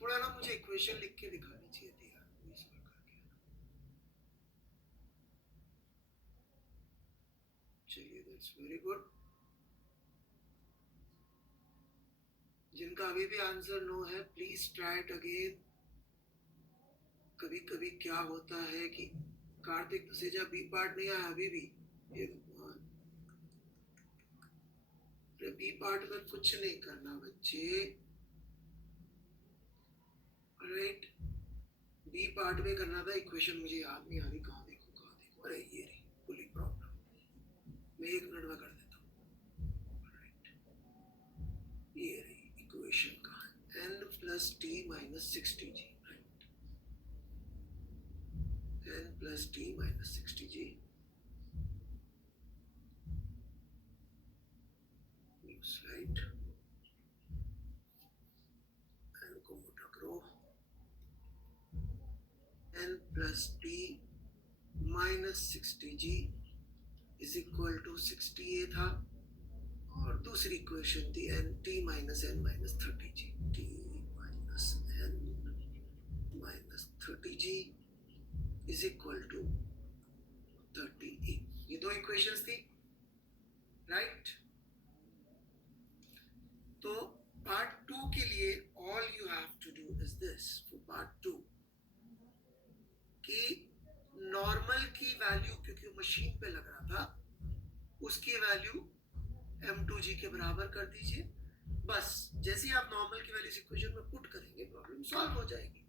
थोड़ा ना मुझे इक्वेशन लिख के दिखानी चाहिए थी यार, वही सॉल्व करके। चलिए, दैट्स वेरी गुड। जिनका अभी भी आंसर नो है, प्लीज ट्राई इट अगेन। कभी कभी क्या होता है कि कार्तिक तुसेजा बी पार्ट नहीं आया अभी भी। ये भगवान, बी पार्ट में कुछ नहीं करना बच्चे। राइट, बी पार्ट में करना था। इक्वेशन मुझे याद नहीं आ रही, कहाँ देखो कहाँ देखो। अरे ये रही पुली प्रॉब्लम, मैं 1 मिनट में कर देता हूँ। राइट, ये रही इक्वेशन कहाँ है, N plus T minus 60g। Right, N plus T minus 60g। New slide, N को मोटा करो। N plus T minus 60g is equal to 60a था, और दूसरी इक्वेशन थी N T minus N minus 30g। T minus N minus 30g is equal to 30e। ये दो equations थी, राइट। तो पार्ट 2 के लिए all you have to do is this. For part 2 कि नॉर्मल की वैल्यू, क्योंकि मशीन पे लग रहा था, उसकी वैल्यू m2g के बराबर कर दीजिए। बस जैसे ही आप नॉर्मल की वैल्यू इक्वेशन में पुट करेंगे, प्रॉब्लम सॉल्व हो जाएगी।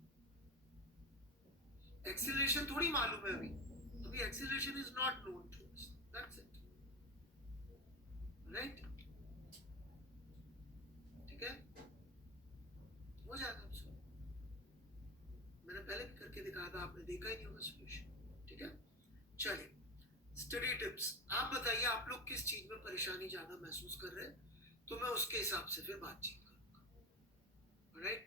एक्सीलरेशन थोड़ी मालूम है अभी, अभी acceleration is not known to us, that's it. Right, ठीक है, हो जाएगा अब सॉल्व। मैंने पहले भी करके दिखाया था, आपने देखा ही नहीं होगा सोल्यूशन। ठीक है, चलिए स्टडी टिप्स। आप बताइए आप लोग किस चीज में परेशानी ज्यादा महसूस कर रहे हैं, तो मैं उसके हिसाब से फिर बातचीत करूंगा। राइट,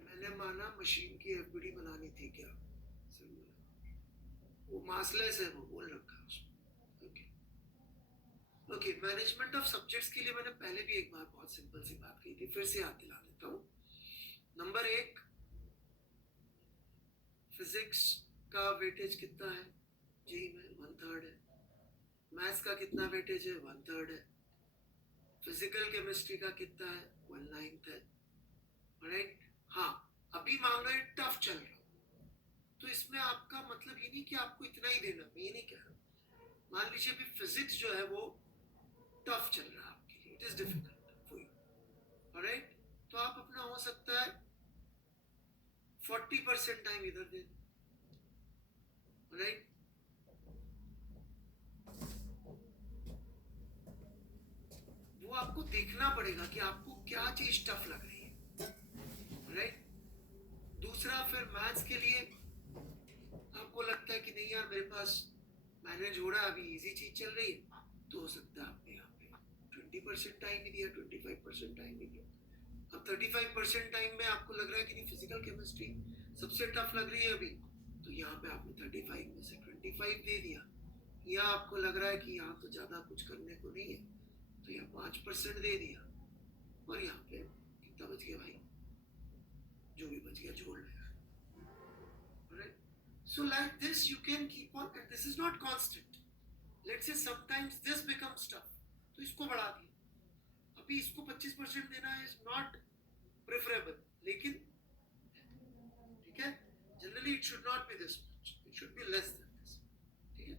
मैंने माना मशीन की एफबीडी बनानी थी क्या, वो मासलेस है, वो बोल रखा है उसमें। Okay okay, management of subjects के लिए मैंने पहले भी एक बार बहुत सिंपल सी बात कही थी, फिर से याद दिला देता हूँ। नंबर 1, फिजिक्स का वेटेज कितना है जेई में, 1/3 है। मैथ्स का कितना वेटेज है, 1/3 है। फिजिकल केमिस्ट्री का कितना है, 1/9 है। राइट, हाँ, अभी मान लो ये टफ चल रहा हो, तो इसमें आपका मतलब ये नहीं कि आपको इतना ही देना, मैं ये नहीं कह रहा। मान लीजिए अभी फिजिक्स जो है वो टफ चल रहा है आपके लिए, it is difficult for you. Right, तो आप अपना हो सकता है 40% टाइम इधर दे। राइट, वो आपको देखना पड़ेगा कि आपको क्या चीज टफ लग रही है। राइट, दूसरा फिर मैथ्स के लिए आपको लगता है कि नहीं यार मेरे पास मैनेज हो रहा है, अभी इजी चीज चल रही है, तो हो सकता है आपने यहाँ पे 20% टाइम ही दिया, 25% टाइम ही दिया। अब 35% टाइम में आपको लग रहा है कि नहीं फिजिकल केमिस्ट्री सबसे टफ लग रही है अभी, तो यहाँ पे आपने 35 में से 25 दे दिया। या आपको लग रहा है कि यहाँ तो ज्यादा कुछ करने को नहीं है, तो यहाँ 5% दे दिया, और यहाँ पे कितना बच गया भाई, जो भी बच गया जोड़ लिया। Right? So like this you can keep on, and this is not constant. Let's say sometimes this becomes tough, तो इसको बढ़ा दिया। अभी इसको 25% देना is not preferable, लेकिन ठीक है, generally it should not be this much, it should be less than this। ठीक है,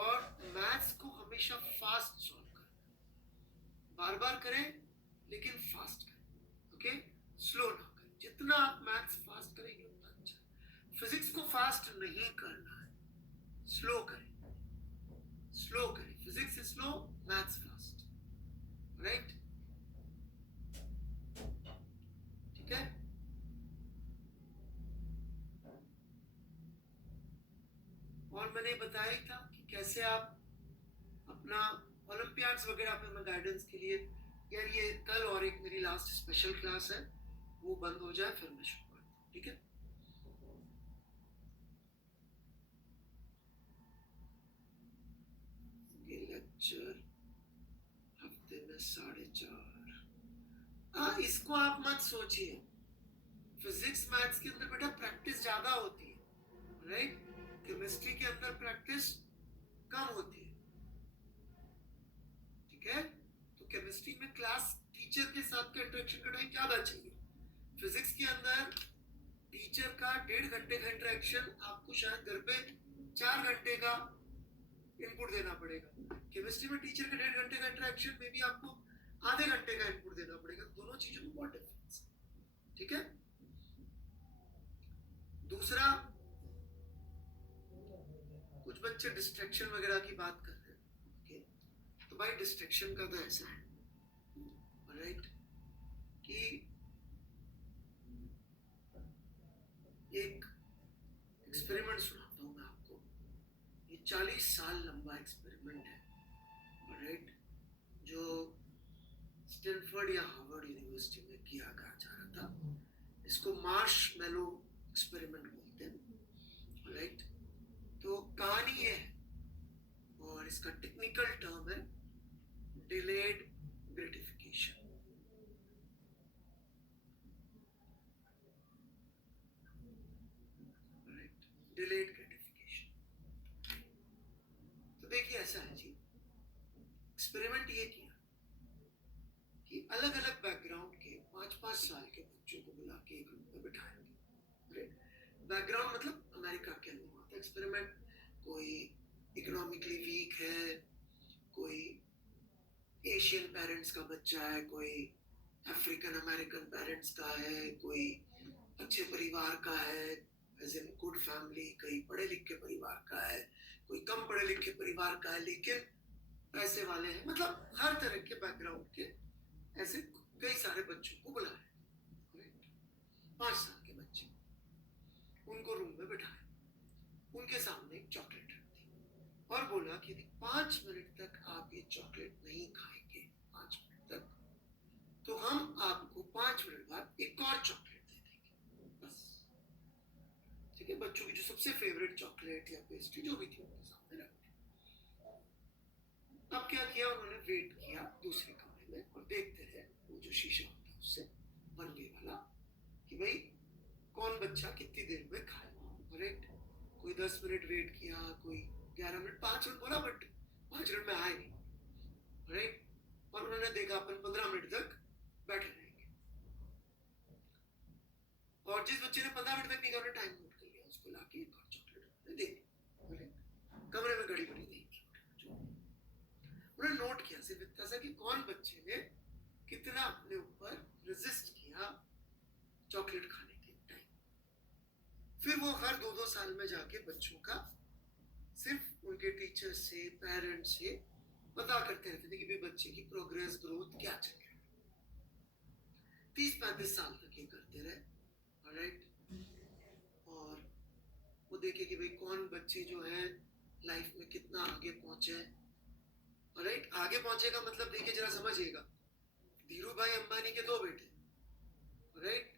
और मैथ्स को हमेशा फास्ट सॉल्व करना, बार बार करें लेकिन फास्ट करें। ओके, स्लो ना करें, जितना आप मैथ्स फास्ट करेंगे उतना अच्छा। फिजिक्स को फास्ट नहीं करना है, स्लो करें, स्लो करें। Physics is slow, maths fast, right? ठीक है। और मैंने बताया ही था कि कैसे आप अपना ओलंपियाड्स वगैरह पे मैं गाइडेंस के लिए, यार ये कल और एक मेरी लास्ट स्पेशल क्लास है, वो बंद हो जाए फिर मैं शुरू करता हूँ, ठीक है? ये लेक्चर हफ्ते में 4:30। हाँ, इसको आप मत सोचिए। फिजिक्स मैथ्स के अंदर बेटा प्रैक्टिस ज्यादा होती है, राइट? केमिस्ट्री के अंदर प्रैक्टिस कम होती है, ठीक है? तो केमिस्ट्री में क्लास टीचर के साथ का इंटरेक्शन का टाइम ज्यादा चाहिए। फिजिक्स के अंदर टीचर का 1.5 घंटे का इंटरेक्शन आपको शायद घर पे 4 घंटे का इनपुट देना पड़ेगा। केमिस्ट्री में टीचर का 1.5 घंटे का इंटरेक्शन में भी आपको आधे घंटे का इनपुट देना पड़ेगा। दोनों चीजों में बहुत डिफरेंस है, ठीक है? दूसरा, कुछ बच्चे डिस्ट्रैक्शन वगैरह की बात कर रहे हैं, ओके? तो भाई डिस्ट्रैक्शन का तो ऐसा है, राइट, कि एक एक्सपेरिमेंट सुनाता हूं मैं आपको। ये 40 साल लंबा एक्सपेरिमेंट है, राइट, जो स्टैनफोर्ड या हार्वर्ड यूनिवर्सिटी में किया जा रहा था। इसको मार्शमैलो एक्सपेरिमेंट बोलते हैं, राइट? तो कहानी ये है, और इसका टेक्निकल टर्म है delayed gratification. Right, delayed gratification. तो देखिए ऐसा है जी, एक्सपेरिमेंट ये किया कि अलग अलग बैकग्राउंड के 5-5 साल के बच्चों को बुला के एक रूम में बिठाएंगे, राइट? बैकग्राउंड मतलब अमेरिका के अंदर हुआ था एक्सपेरिमेंट। कोई इकोनॉमिकली वीक है, कोई एशियन पेरेंट्स का बच्चा है, कोई अफ्रीकन अमेरिकन पेरेंट्स का है, कोई अच्छे परिवार का है, एज इन गुड फैमिली, कई पढ़े लिखे परिवार का है, कोई कम पढ़े लिखे परिवार का है लेकिन पैसे वाले हैं। मतलब हर तरह के बैकग्राउंड के ऐसे कई सारे बच्चों को बुलाया, 5 साल के बच्चे, उनको रूम में बिठाया, उनके सामने एक चॉकलेट रख दी और बोला कि 5 मिनट तक आप ये चॉकलेट नहीं खाएंगे, 5 मिनट तक, तो हम आपको 5 मिनट बाद एक और चॉकलेट दे देंगे, बस। ठीक है, बच्चों की जो सबसे फेवरेट चॉकलेट या पेस्ट्री जो भी थी उनके सामने रख दी। अब क्या किया उन्होंने, वेट किया दूसरे कमरे में और देखते रहे, वो जो शीशा होता है उससे, वन वे वाला, कि भाई कौन बच्चा कितनी देर में खाएगा, राइट? कोई 10 मिनट वेट किया, कोई 11 मिनट, 5 मिनट बोला बट 5 मिनट में आए नहीं, राइट? और उन्होंने देखा अपन 15 मिनट तक बैठे रहेंगे, और जिस बच्चे ने 15 मिनट तक नहीं कहा टाइम नोट कर लिया, उसको लाके एक और चॉकलेट दे दी। कमरे में घड़ी बड़ी नहीं थी, उन्होंने नोट किया सिर्फ इतना सा कि कौन बच्चे ने कितना अपने ऊपर रेजिस्ट किया चॉकलेट खाने के टाइम। फिर वो हर 2-2 साल में जाके बच्चों का सिर्फ उनके टीचर से, पेरेंट्स से पता करते रहते थे कि भाई बच्चे की प्रोग्रेस, ग्रोथ क्या चल रहा है। 30-35 साल तक ये करते रहे, राइट? और वो देखे कि भाई कौन बच्चे जो है लाइफ में कितना आगे पहुंचे, राइट? आगे पहुंचे का मतलब देखिए जरा समझिएगा, धीरू भाई अंबानी के 2 बेटे, राइट?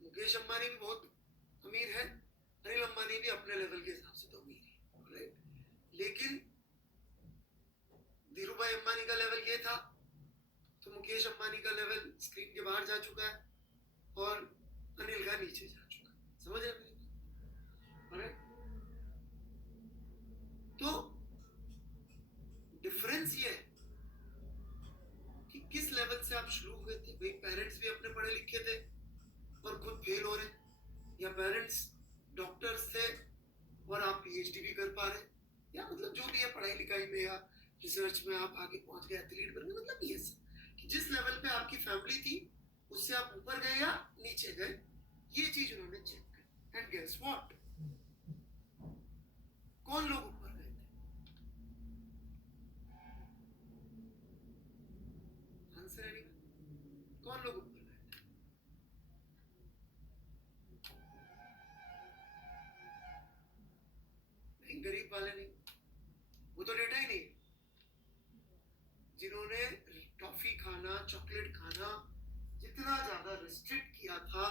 मुकेश अंबानी भी बहुत अमीर है, अनिल अंबानी भी अपने लेवल के हिसाब से तो अमीर है, राइट? लेकिन धीरू भाई अंबानी का लेवल ये था, तो मुकेश अंबानी का लेवल स्क्रीन के बाहर जा चुका है और अनिल का नीचे जा चुका है, समझ रहे हैं? राइट? तो डिफरेंस ये है कि किस लेवल से आप शुरू हुए थे। भाई पेरेंट्स भी अपने पढ़े लिखे थे और खुद फेल हो रहे, या पेरेंट्स डॉक्टर्स थे और आप पीएचडी भी कर पा रहे, या मतलब जो भी है पढ़ाई लिखाई में या रिसर्च में आप आगे पहुंच गए, एथलीट बन गए, मतलब ये कि जिस लेवल पे आपकी फैमिली थी उससे आप ऊपर गए या नीचे गए, ये चीज उन्होंने चेक करी। एंड गेस व्हाट, कौन लोग ऊपर गए थे? आंसर है नहीं, कौन लोग ऊपर गए थे? नहीं, गरीब वाले नहीं, वो तो डेटा ही नहीं। जिन्होंने टॉफी खाना, चॉकलेट खाना जितना ज्यादा रिस्ट्रिक्ट किया था,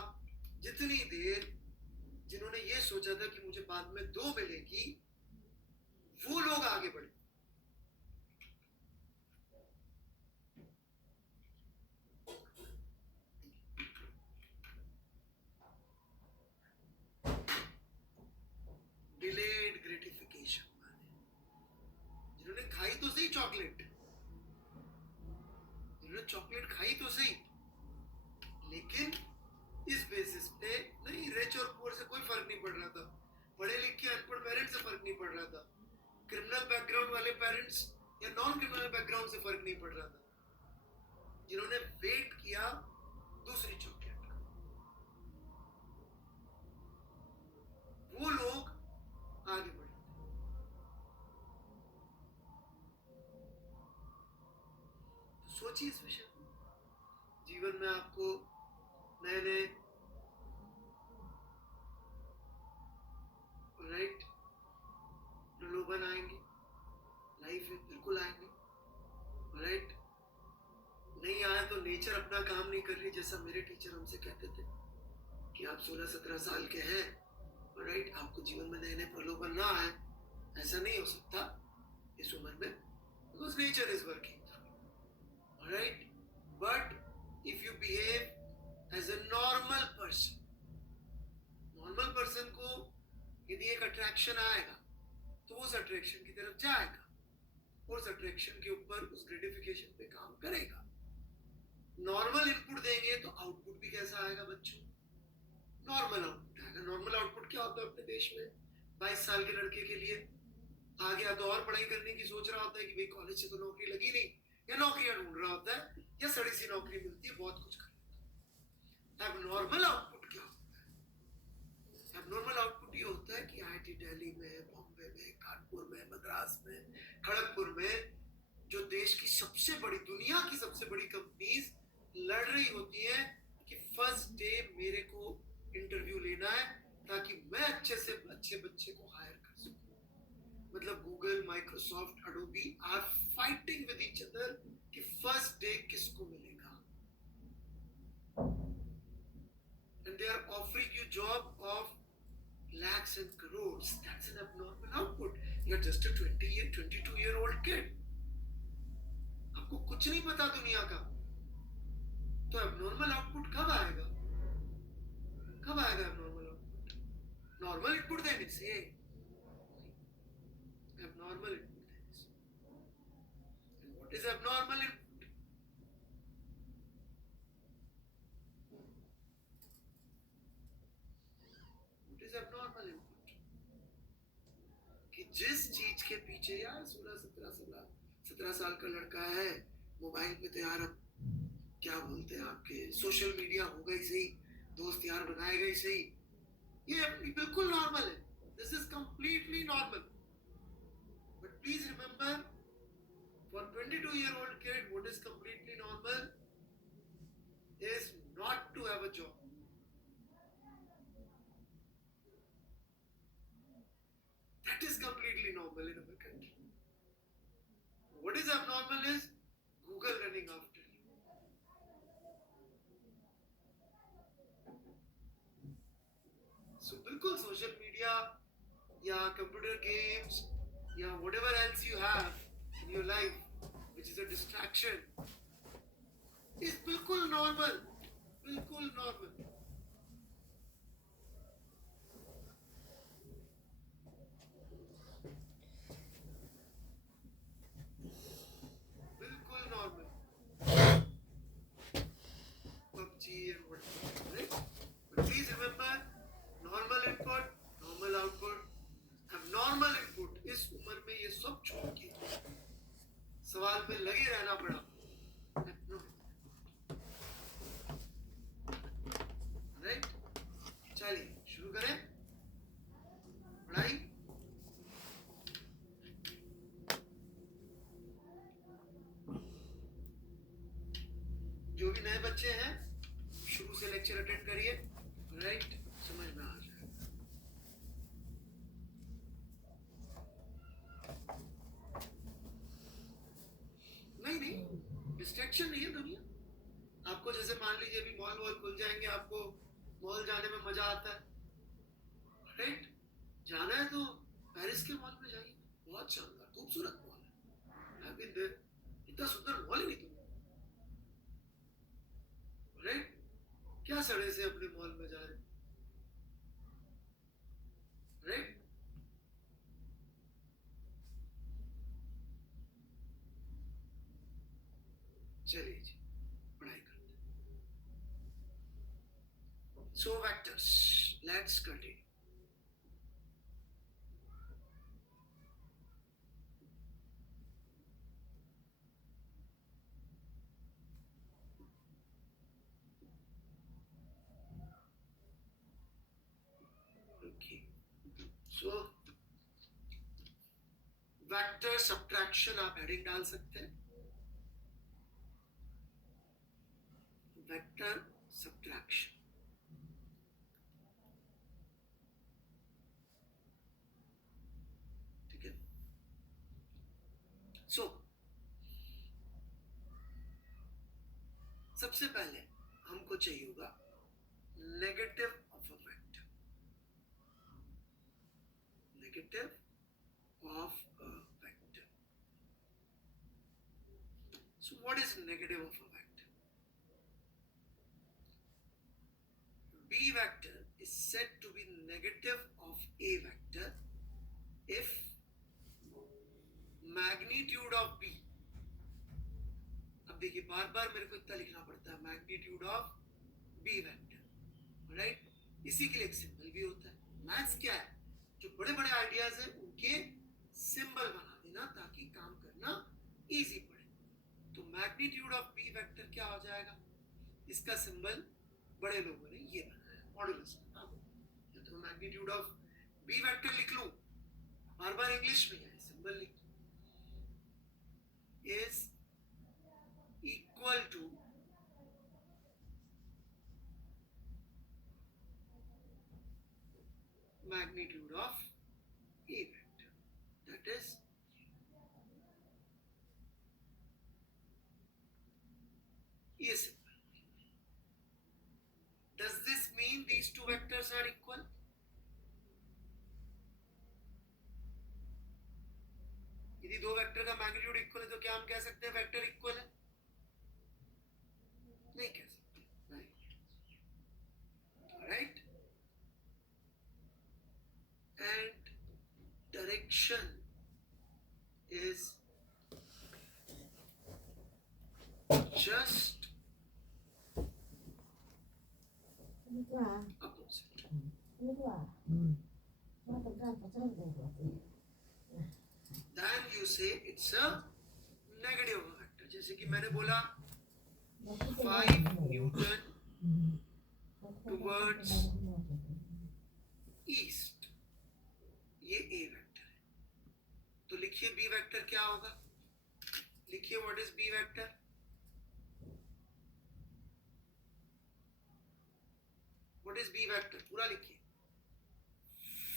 जितनी देर जिन्होंने ये सोचा था कि मुझे बाद में 2 मिलेगी, वो लोग आगे बढ़े। डिलेड ग्रेटिफिकेशन वाले, जिन्होंने खाई तो सही चॉकलेट, जिन्होंने चॉकलेट खाई तो सही, लेकिन इस बेसिस पे नहीं, रिच और पुअर से कोई फर्क नहीं पड़ रहा था, पढ़े लिखे अनपढ़ पेरेंट्स से फर्क नहीं पड़ रहा था, क्रिमिनल बैकग्राउंड वाले पेरेंट्स या नॉन क्रिमिनल बैकग्राउंड से फर्क नहीं पड़ रहा था। जिन्होंने वेट किया दूसरी चॉकलेट का, वो लोग आगे बढ़े। तो सोचिए इस विषय में। जीवन में आपको नए नए राइट प्रलोभन आएंगे, लाइफ में बिल्कुल आएंगे, राइट। नहीं आए तो नेचर अपना काम नहीं कर रही, जैसा मेरे टीचर हमसे कहते थे कि आप 16-17 साल के हैं, राइट, आपको जीवन में नए नए प्रलोभन ना आए, ऐसा नहीं हो सकता इस उम्र में, because nature is working through, right. But if you behave as a normal person, normal person को यदि एक अट्रैक्शन आएगा तो उस अट्रैक्शन की तरफ जाएगा, और उस अट्रैक्शन के ऊपर उस ग्रेटिफिकेशन पे काम करेगा। नॉर्मल इनपुट देंगे तो आउटपुट भी कैसा आएगा बच्चों? नॉर्मल आउटपुट आएगा। नॉर्मल आउटपुट क्या होता है अपने देश में? 22 साल के लड़के के लिए आ गया तो और पढ़ाई करने की सोच रहा होता है कि भाई कॉलेज से तो नौकरी लगी नहीं, या नौकरियां ढूंढ रहा होता है, या सड़ी सी नौकरी मिलती है, बहुत कुछ कर लेता है। अब नॉर्मल आउटपुट क्या होता है? अब नॉर्मल आउटपुट ये होता है कि IIT दिल्ली में, बॉम्बे में, कानपुर में, मद्रास में, खड़गपुर में, जो देश की सबसे बड़ी, दुनिया की सबसे बड़ी कंपनीज लड़ रही होती है कि फर्स्ट डे मेरे को इंटरव्यू लेना है ताकि मैं अच्छे से अच्छे बच्चे को हायर कर सकूं। मतलब Google, Microsoft, Adobe are fighting with each other कि फर्स्ट डे किसको मिलेगा, and they are offering you job of lakhs and crores. That's an abnormal output. You're just a 22-year-old kid. आपको कुछ नहीं पता दुनिया का, तो abnormal output कब आएगा? कब आएगा abnormal output? Normal input देने से, abnormal input देने से। And what is abnormal input? What is abnormal input? कि जिस चीज के पीछे यार 16-17 साल का लड़का है, मोबाइल पे तो यार अब क्या बोलते हैं आपके सोशल मीडिया हो गई सही, दोस्त यार बनाए गए सही, ये बिल्कुल नॉर्मल है। This is completely normal. But please remember, for 22-year-old kid what is completely normal is not to have a job. That is completely normal in our country. What is abnormal is Google running after you. So बिल्कुल social media या computer games या whatever else you have in your life which is a distraction is बिल्कुल normal, बिल्कुल normal. सवाल पे लगे रहना पड़ा। राइट, समझ में आ जाएगा। नहीं नहीं, डिस्ट्रैक्शन नहीं है दुनिया। आपको जैसे मान लीजिए अभी मॉल वॉल खुल जाएंगे, आपको मॉल जाने में मजा आता है, राइट? जाना है तो पेरिस के मॉल में जाइए, बहुत शानदार खूबसूरत मॉल है। आई बीन देयर, इतना सुंदर मॉल ही नहीं तुम, राइट? क्या सड़े से अपने मॉल में जा रहे, राइट? चलिए जी, पढ़ाई करते हैं। So vectors, let's continue. Okay, so vector subtraction आप हेडिंग डाल सकते हैं, वेक्टर सब्ट्रैक्शन। ठीक है, सो सबसे पहले हमको चाहिए होगा negative of a vector, negative of a vector. So what is negative of a vector? B vector is said to be negative of A vector if magnitude of B, अब देखिए बार बार मेरे को इतना लिखना पड़ता है, magnitude of B vector, right? इसी के लिए एक सिंबल भी होता है। मैथ्स क्या है, जो बड़े बड़े आइडियाज है उनके सिंबल बना देना ताकि काम करना इजी पड़े। तो मैग्नीट्यूड ऑफ बी वेक्टर क्या हो जाएगा, इसका सिंबल बड़े लोगों ने ये बनाया, मॉडुलस का। या तो मैग्नीट्यूड ऑफ बी वेक्टर लिख लूं, बार बार इंग्लिश में है, सिंबल लिख is equal to magnitude of A vector, that is A symbol. Does this mean these two vectors are equal? यदि दो वेक्टर का मैग्नीट्यूड इक्वल है तो क्या हम कह सकते हैं वेक्टर इक्वल है? नहीं कह सकते, right? And direction is just opposite. Then you say it's a negative vector. जैसे कि मैंने बोला 5 Newton towards east, ये A वेक्टर है। तो लिखिए B वेक्टर क्या होगा, लिखिए what is B vector. What is B vector, पूरा लिखिए।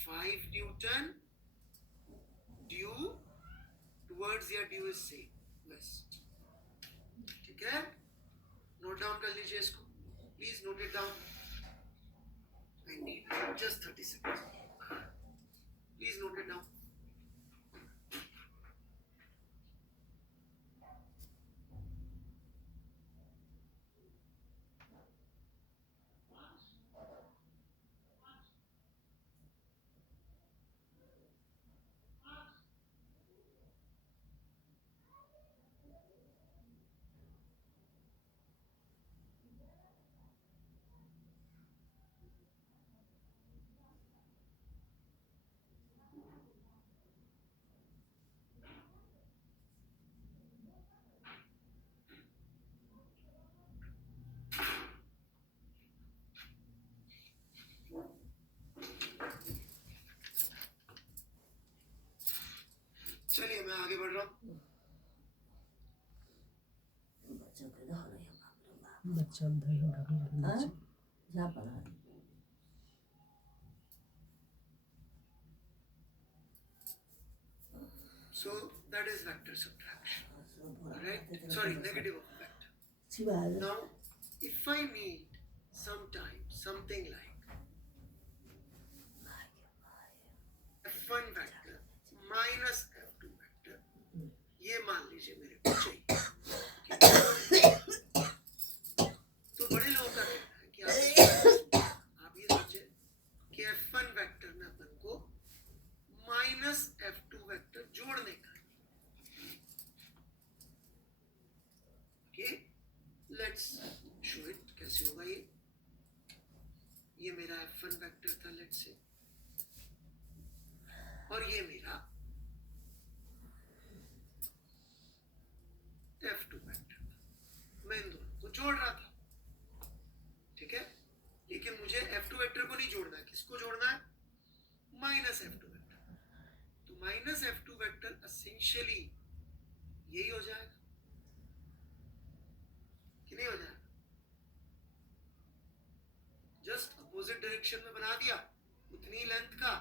5 Newton ड्यू टुवर्ड्स, या ड्यू इज से वेस्ट, ठीक है? नोट डाउन कर लीजिए इसको, please note it down. I need just 30 seconds, please note it down. चलिए मैं आगे बढ़ रहा हूँ। बच्चा उधर होगा हाँ? जा पड़ा है। So that is vector subtraction. Alright? Sorry, negative of vector. Now, if I need sometimes something like f1 vector minus f2 vector, ये मान लीजिए मेरे को चाहिए, तो बड़े लोगों का कहना है कि आप ये सोचे कि f1 वेक्टर में अपन को माइनस f2 वेक्टर जोड़ने का। Okay, let's show it. कैसे होगा ये मेरा f1 वेक्टर था, let's say, और ये मेरा f2 वेक्टर था। मैं इन दोनों को जोड़ रहा था, ठीक है, लेकिन मुझे f2 वेक्टर को नहीं जोड़ना है। किसको जोड़ना है? Minus f2 vector. तो माइनस f2 वेक्टर एसेंशियली यही हो जाएगा कि नहीं हो जाएगा? जस्ट अपोजिट डायरेक्शन में बना दिया, उतनी लेंथ का,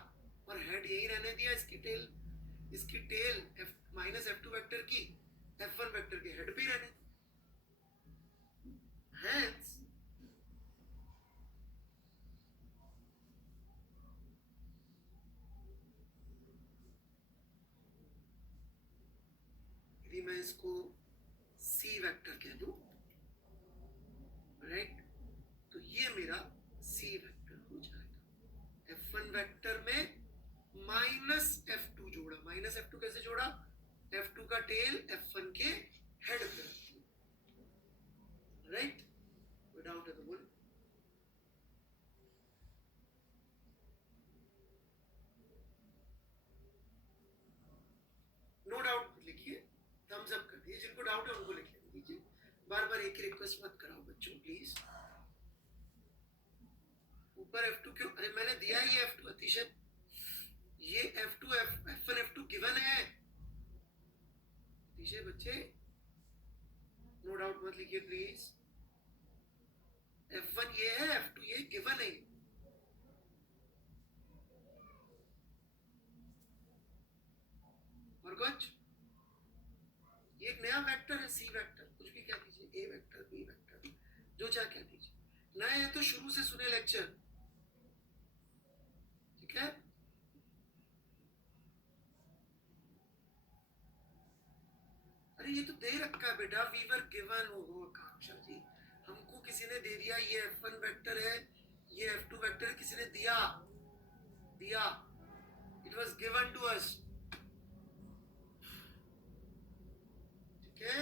और हेड यही रहने दिया। इसकी टेल माइनस f2 वेक्टर की f1 वेक्टर के हेड पे रहने। Hence, यदि मैं इसको C वेक्टर कह दूं, राइट, तो ये मेरा C वेक्टर हो जाएगा। f1 वेक्टर में माइनस f2 जोड़ा। माइनस f2 कैसे जोड़ा? f2 का टेल f1 के हेड पे, right, without a double. No doubt लिखिए, थम्स अप कर दिए। जिनको डाउट है उनको लिख लीजिए। बार बार एक ही रिक्वेस्ट मत कराओ बच्चों, प्लीज। ऊपर f2 क्यों? अरे मैंने दिया ही f2 अतिशय, ये f1 f2 गिवन है अतिशय। बच्चे नो डाउट मत लिखिए प्लीज। f1 ये है, f2 ये गिवन है। और कुछ? ये एक नया वेक्टर है, C वेक्टर, कुछ भी कह दीजिए, A वेक्टर, B वेक्टर, जो चाहे कह दीजिए। नए हैं तो शुरू से सुने लेक्चर, ठीक है? अरे ये तो दे रखा है बेटा, वी वर गिवन। हो आकांक्षा जी, हमको किसी ने दे दिया, ये f1 वेक्टर है, ये f2 वेक्टर है, किसी ने दिया। It was given to us, ठीक है?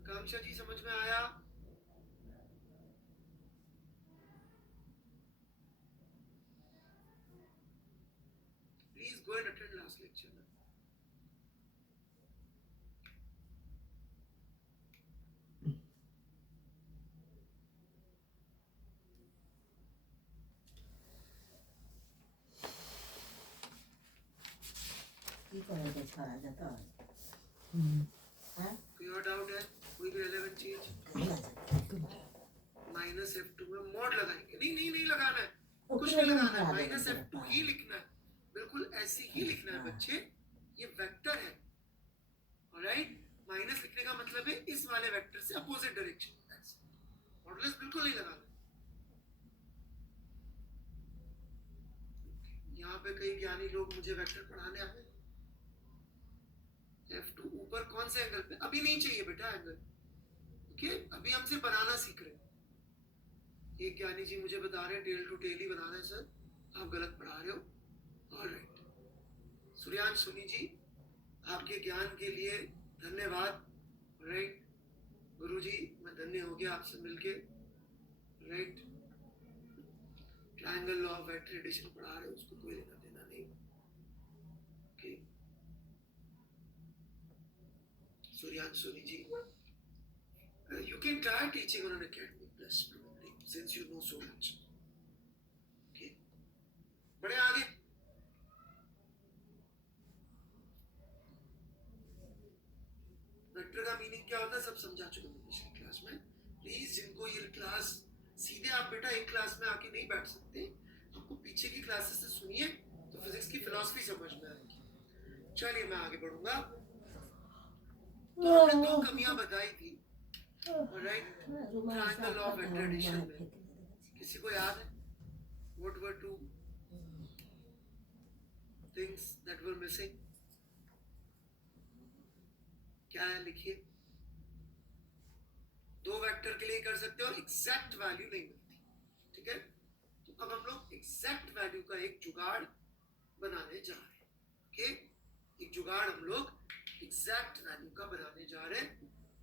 आकांक्षा जी समझ में आया? Please go and attend last lecture. 이거에게 쳐야 돼. कोई और डाउट है? कोई भी रेलेवेंट चीज? माइनस f2 में मॉड लगाएंगे। नहीं लगाना है, कुछ नहीं लगाना है, माइनस f2 ही लिखना है, बिल्कुल ऐसे ही लिखना है बच्चे। ये वेक्टर है, ऑलराइट। माइनस लिखने का मतलब है इस वाले वेक्टर से अपोजिट डायरेक्शन। मॉडुलस बिल्कुल नहीं लगाना। यहाँ पे कई ज्ञानी लोग मुझे वेक्टर पढ़ाने आए। f2 ऊपर कौन से एंगल पे? अभी नहीं चाहिए बेटा एंगल, ओके? अभी हम सिर्फ बनाना सीख रहे हैं। एक ज्ञानी जी मुझे बता रहे हैं टेल टू टेल ही बनाना है सर, आप गलत पढ़ा रहे हो। ऑलराइट, सूर्यांश सोनी जी, आपके ज्ञान के लिए धन्यवाद। राइट गुरुजी, मैं धन्य हो गया आपसे मिलके। Right, triangle law of vector addition पढ़ा रहे हो, उसको कोई लेना देना नहीं, okay? Suryansh Soni ji, you can try teaching on an academic plus probably since you know so much, okay? बढ़े आगे। वेक्टर का मीनिंग क्या होता है सब समझा चुका हूं पिछली क्लास में। प्लीज जिनको ये क्लास सीधे आप बेटा एक क्लास में आके नहीं बैठ सकते, आपको पीछे की क्लासेस से सुनिए तो फिजिक्स की फिलॉसफी समझ में आएगी। चलिए मैं आगे बढ़ूंगा। तो हमने दो कमियां बताई थी, right, triangle law of addition में। किसी को याद है what were two things that were missing? क्या है, लिखिए। दो वेक्टर के लिए कर सकते हो और एग्जैक्ट वैल्यू नहीं मिलती, ठीक है? तो अब हम लोग एग्जैक्ट वैल्यू का एक जुगाड़ बनाने जा रहे हैं। ओके, एक जुगाड़ हम लोग एग्जैक्ट वैल्यू का बनाने जा रहे हैं,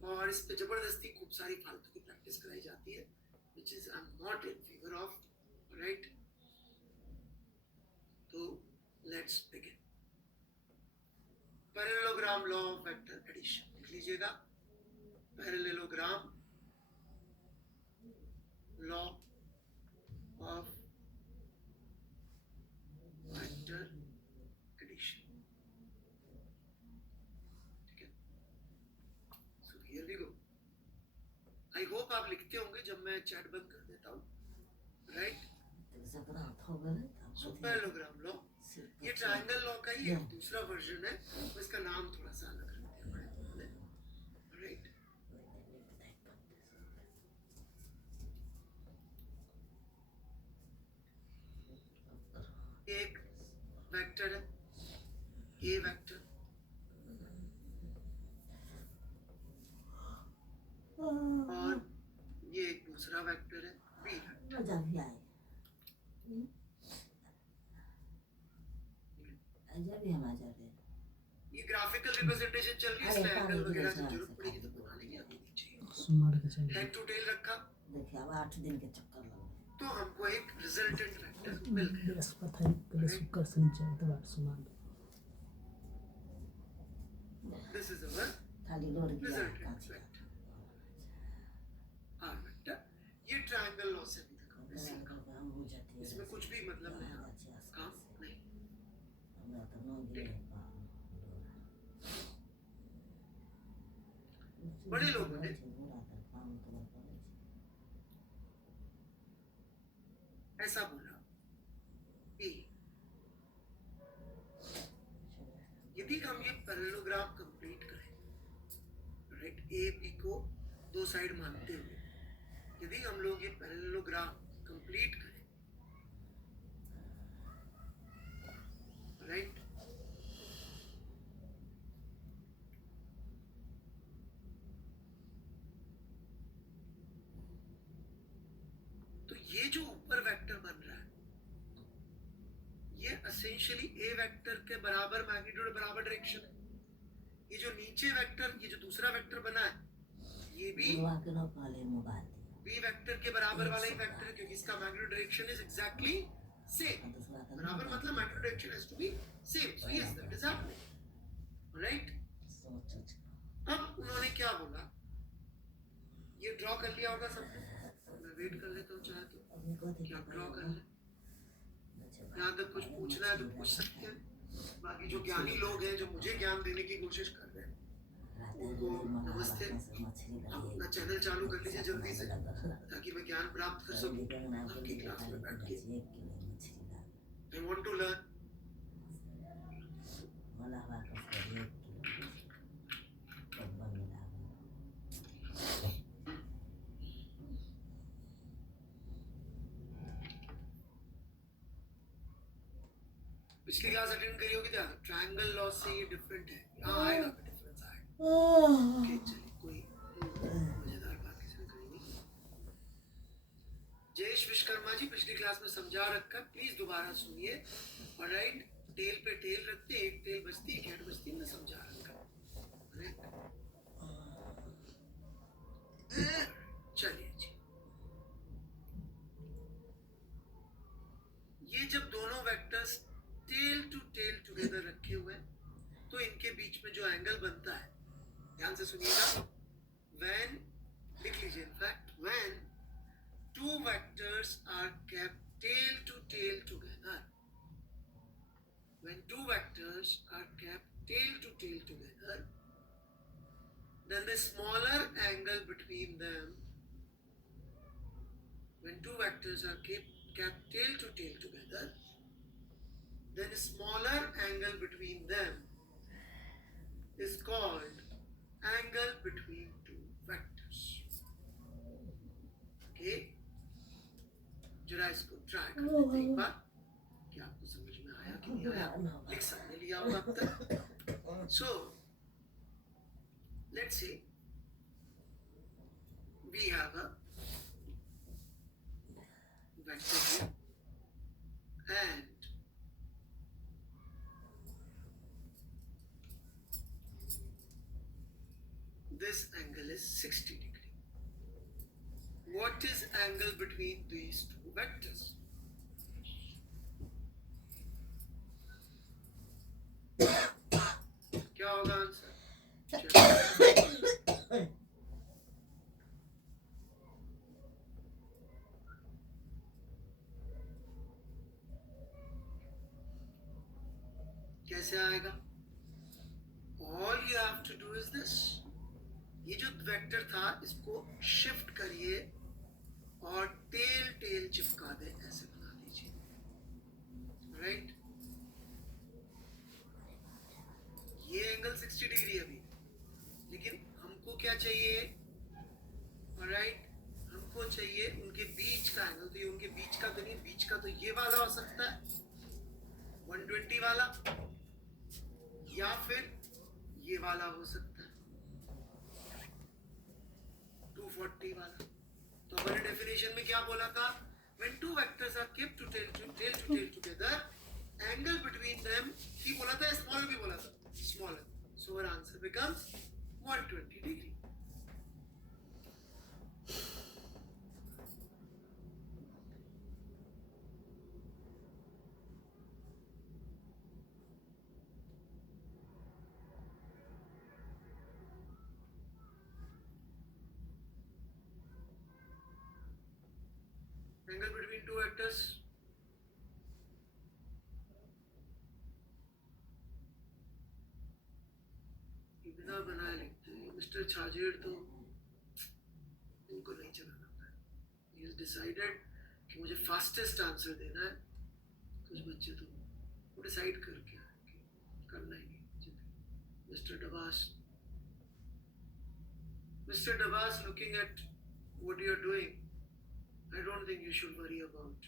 और इस पे जबरदस्ती खूब सारी फालतू की प्रैक्टिस कराई जाती है, which is I'm not in favor of, right? तो let's begin. Parallelogram law of vector addition लिख लीजिएगा। Parallelogram law of vector addition, ठीक है? So here we go. I hope आप लिखते होंगे जब मैं चैट बंद कर देता हूँ, राइट? सो पैरेललोग्राम लॉ, ये ट्रायंगल लॉ का ही एक दूसरा वर्जन है, तो इसका नाम थोड़ा सा अलग रखते हैं, राइट? एक वेक्टर है ए वेक्टर, और ये एक दूसरा वेक्टर है बी वेक्टर। ये ग्राफिकल रिप्रेजेंटेशन चल रही है, इसमें एंगल वगैरह की जरूरत पड़ेगी तो बना लेंगे, अभी नहीं चाहिए। हेड टू टेल रखा, देखिए अब 8 दिन के चक्कर लग गए तो हमको एक रिजल्टेंट वेक्टर मिल गया। दिस इज अवर खाली लोड किया रिजल्टेंट कांच वेक्टर आर वेक्टर। ये ट्रायंगल लॉ से भी देखा हमने सीखा, इसमें कुछ भी मतलब नहीं, काम नहीं, बड़े लोगों ने ऐसा बोला कि यदि हम ये पैरेललोग्राम कंप्लीट करें, राइट, ए बी को दो साइड मानते हुए, यदि हम लोग ये पैरेललोग्राम कंप्लीट करें, राइट, तो ये जो ऊपर वेक्टर बन रहा है, ये एसेंशियली ए वेक्टर के बराबर मैग्नीट्यूड, बराबर डायरेक्शन है। ये जो नीचे वेक्टर, ये जो दूसरा वेक्टर बना है, ये भी बी वेक्टर के बराबर वाला ही वेक्टर है, क्योंकि इसका magnitude direction is exactly same. बराबर मतलब magnitude direction has to be same, so yes that is happening, right? अब उन्होंने क्या बोला, ये ड्रॉ कर लिया होगा सबने, मैं वेट कर लेता हूँ, चाहे तो क्या ड्रॉ कर ले, यहाँ तक कुछ पूछना है तो पूछ सकते हैं। बाकी जो ज्ञानी लोग हैं, जो मुझे ज्ञान देने की कोशिश कर रहे हैं, उनको नमस्ते। आप अपना चैनल चालू कर लीजिए जल्दी से, ताकि मैं ज्ञान प्राप्त कर सकूं आपकी क्लास में बैठ के। I want to learn. पिछली क्लास अटेंड करी होगी क्या? ट्रायंगल लॉ से ये डिफरेंट है, यहाँ आएगा डिफरेंस आएगा। ओके चलिए, कोई मजेदार बात किसी ने करी नहीं। जयेश विश्वकर्मा जी पिछली क्लास में समझा रखा, प्लीज दोबारा सुनिए, ऑलराइट? टेल पे टेल रखते, एक टेल बचती, एक हेड बचती, मैं समझा रखा, चलिए जी। ये जब दोनों vectors tail to tail together रखे हुए हैं, तो इनके बीच में जो एंगल बनता है, ध्यान से सुनिएगा, व्हेन, लिख लीजिए, in fact when two vectors are kept tail to tail together, when two vectors are kept tail to tail together, then the smaller angle between them, when two vectors are kept tail to tail together, then a smaller angle between them is called angle between two vectors. Okay, जरा इसको try कर लेते हैं एक बार कि आपको समझ में आया कि नहीं आया, लिख सकने लिया होगा अब तक. So let's say we have a vector here and this angle is 60 degree. What is angle between these two vectors? क्या होगा आंसर? कैसे आएगा? All you have to do is this. ये जो वेक्टर था इसको शिफ्ट करिए और टेल टेल चिपका दे, ऐसे बना दीजिए. राइट, ये एंगल 60 डिग्री है अभी, लेकिन हमको क्या चाहिए? राइट, हमको चाहिए उनके बीच का एंगल. तो ये उनके बीच का तो नहीं, बीच का तो ये वाला हो सकता है 120 वाला, या फिर ये वाला हो सकता है 240 वाला. तो हमारे डेफिनेशन में क्या बोला था? When two vectors are kept to tail together, angle between them ही बोला था, स्मॉलर भी बोला था, smaller. So our answer becomes 120 degree. Angle between two vectors. इतना बनाया लिखते हैं मिस्टर छाजेड़, तो इनको नहीं चलाना है. He has decided कि मुझे फास्टेस्ट आंसर देना है. कुछ बच्चे तो वो डिसाइड करके आए कि करना ही नहीं. Mister Dabas, looking at what you are doing, I don't think you should worry about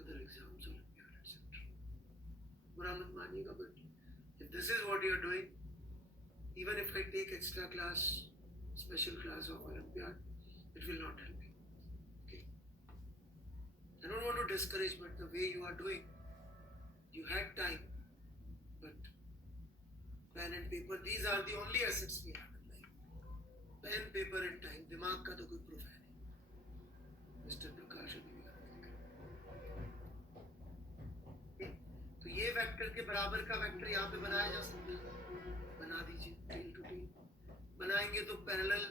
other exams, Olympiad, etc. बुरा मत मानिएगा, but if this is what you are doing, even if I take extra class, special class of Olympiad, it will not help you. Okay? I don't want to discourage, but the way you are doing, you had time, but pen and paper, these are the only assets we have in life. Pen, paper and time. दिमाग का तो कोई proof है नहीं. Mister प्रकाश अभी भी तो ये वेक्टर के बराबर का वेक्टर यहाँ पे बनाया जा सकता है. बना दीजिए टेल टू टेल. बनाएंगे तो पैरेलल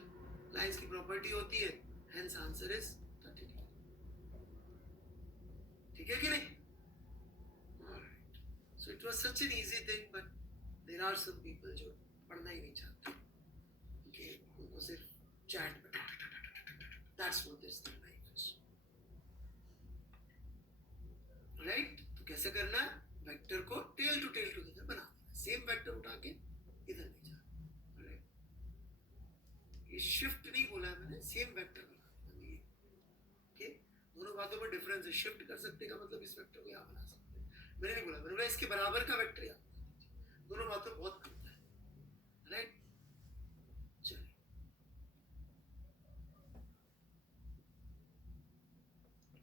लाइंस की प्रॉपर्टी होती है, हेंस आंसर इज 30 डिग्री. ठीक है कि नहीं? Alright, so it was such an easy thing, but there are some people जो पढ़ना ही नहीं चाहते, कि उनको सिर्फ चैट में that's what this life is. Right, तो कैसे करना है? वेक्टर को टेल टू टुगेदर बना देना. सेम वेक्टर उठा के इधर ले जाना. राइट, ये शिफ्ट नहीं बोला है मैंने, सेम वेक्टर बना देना. ये ओके, दोनों बातों में डिफरेंस है. शिफ्ट कर सकते का मतलब इस वेक्टर को यहाँ बना सकते हैं. मैंने नहीं बोला, मैंने बोला इसके बराबर का वेक्टर यहाँ बना दीजिए. दोनों बातों बहुत अंतर है. राइट, चलिए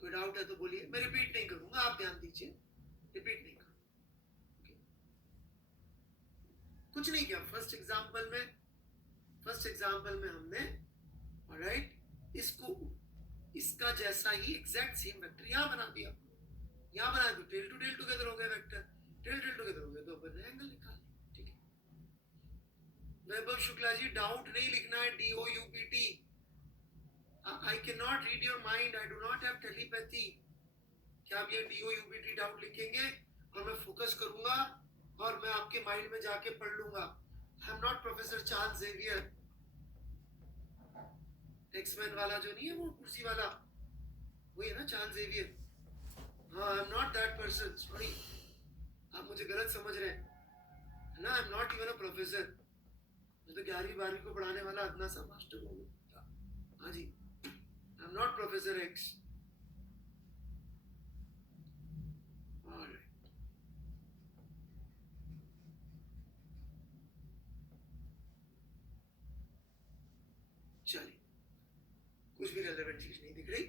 कोई डाउट है तो बोलिए. मैं रिपीट नहीं करूंगा, आप ध्यान दीजिए. रिपीट नहीं करूंगा. कुछ नहीं किया. फर्स्ट एग्जांपल में हमने ऑलराइट इसका जैसा ही एग्जैक्ट सेम वेक्टर यहाँ बना दिया. यहाँ बना दो, टेल टू टेल टुगेदर हो गए वेक्टर. टेल टुगेदर हो गए तो अपन ने एंगल निकाल लिया. ठीक है. वैभव शुक्ला जी, डाउट नहीं लिखना है, DOUPT. I cannot read your mind. I do not have telepathy. क्या आप ये DOUPT डाउट लिखेंगे और मैं फोकस करूंगा और मैं आपके माइंड में जाके पढ़ लूंगा. I am not professor Charles Xavier. X Men वाला जो नहीं है, वो कुर्सी वाला, वही है ना चार्ल्स जेवियर. हाँ, आई am not that person. Sorry, आप मुझे गलत समझ रहे हैं, है ना. आई am not even a professor. मैं तो 11वीं 12वीं को पढ़ाने वाला अदना सा मास्टर हूँ था। हाँ जी, I am not professor X. चलिए, कुछ भी रेलेवेंट चीज नहीं दिख रही।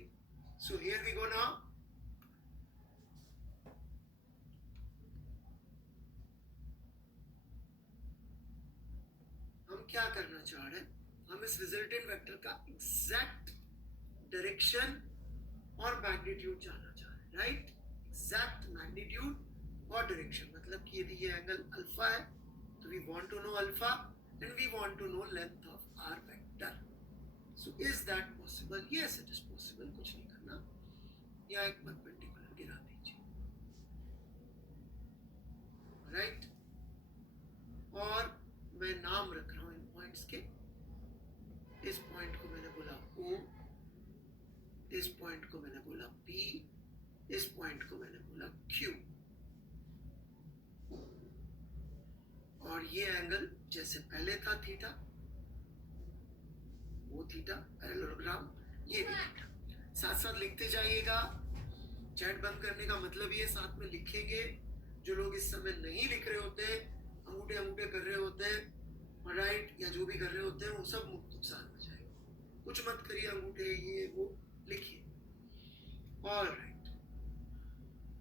So here we go now. हम क्या करना चाह रहे हैं, हम इस रिजल्टेंट वेक्टर का एग्जैक्ट डायरेक्शन और मैग्नीट्यूड जानना चाह रहे हैं, राइट? एग्जैक्ट मैग्नीट्यूड और डायरेक्शन, मतलब कि यदि ये एंगल अल्फा है तो we want to know alpha and we want to know length of R vector. So is that possible? Yes, it is possible. कुछ नहीं करना, या एक परपेंडिकुलर गिरा दीजिए, राइट? और मैं नाम रख रहा हूं इन पॉइंट्स के। इस पॉइंट को मैंने बोला O, इस पॉइंट को मैंने बोला P, इस पॉइंट को मैंने बोला Q। और ये एंगल जैसे पहले था थीटा, वो थीटा पैरेललोग्राम, ये भी थीटा। साथ साथ लिखते जाइएगा। चैट बंद करने का मतलब ये साथ में लिखेंगे। जो लोग इस समय नहीं लिख रहे होते, अंगूठे अंगूठे कर रहे होते हैं, राइट, या जो भी कर रहे होते हैं, वो सब नुकसान हो जाएगा। कुछ मत करिए, अंगूठे ये वो लिखिए। ऑलराइट,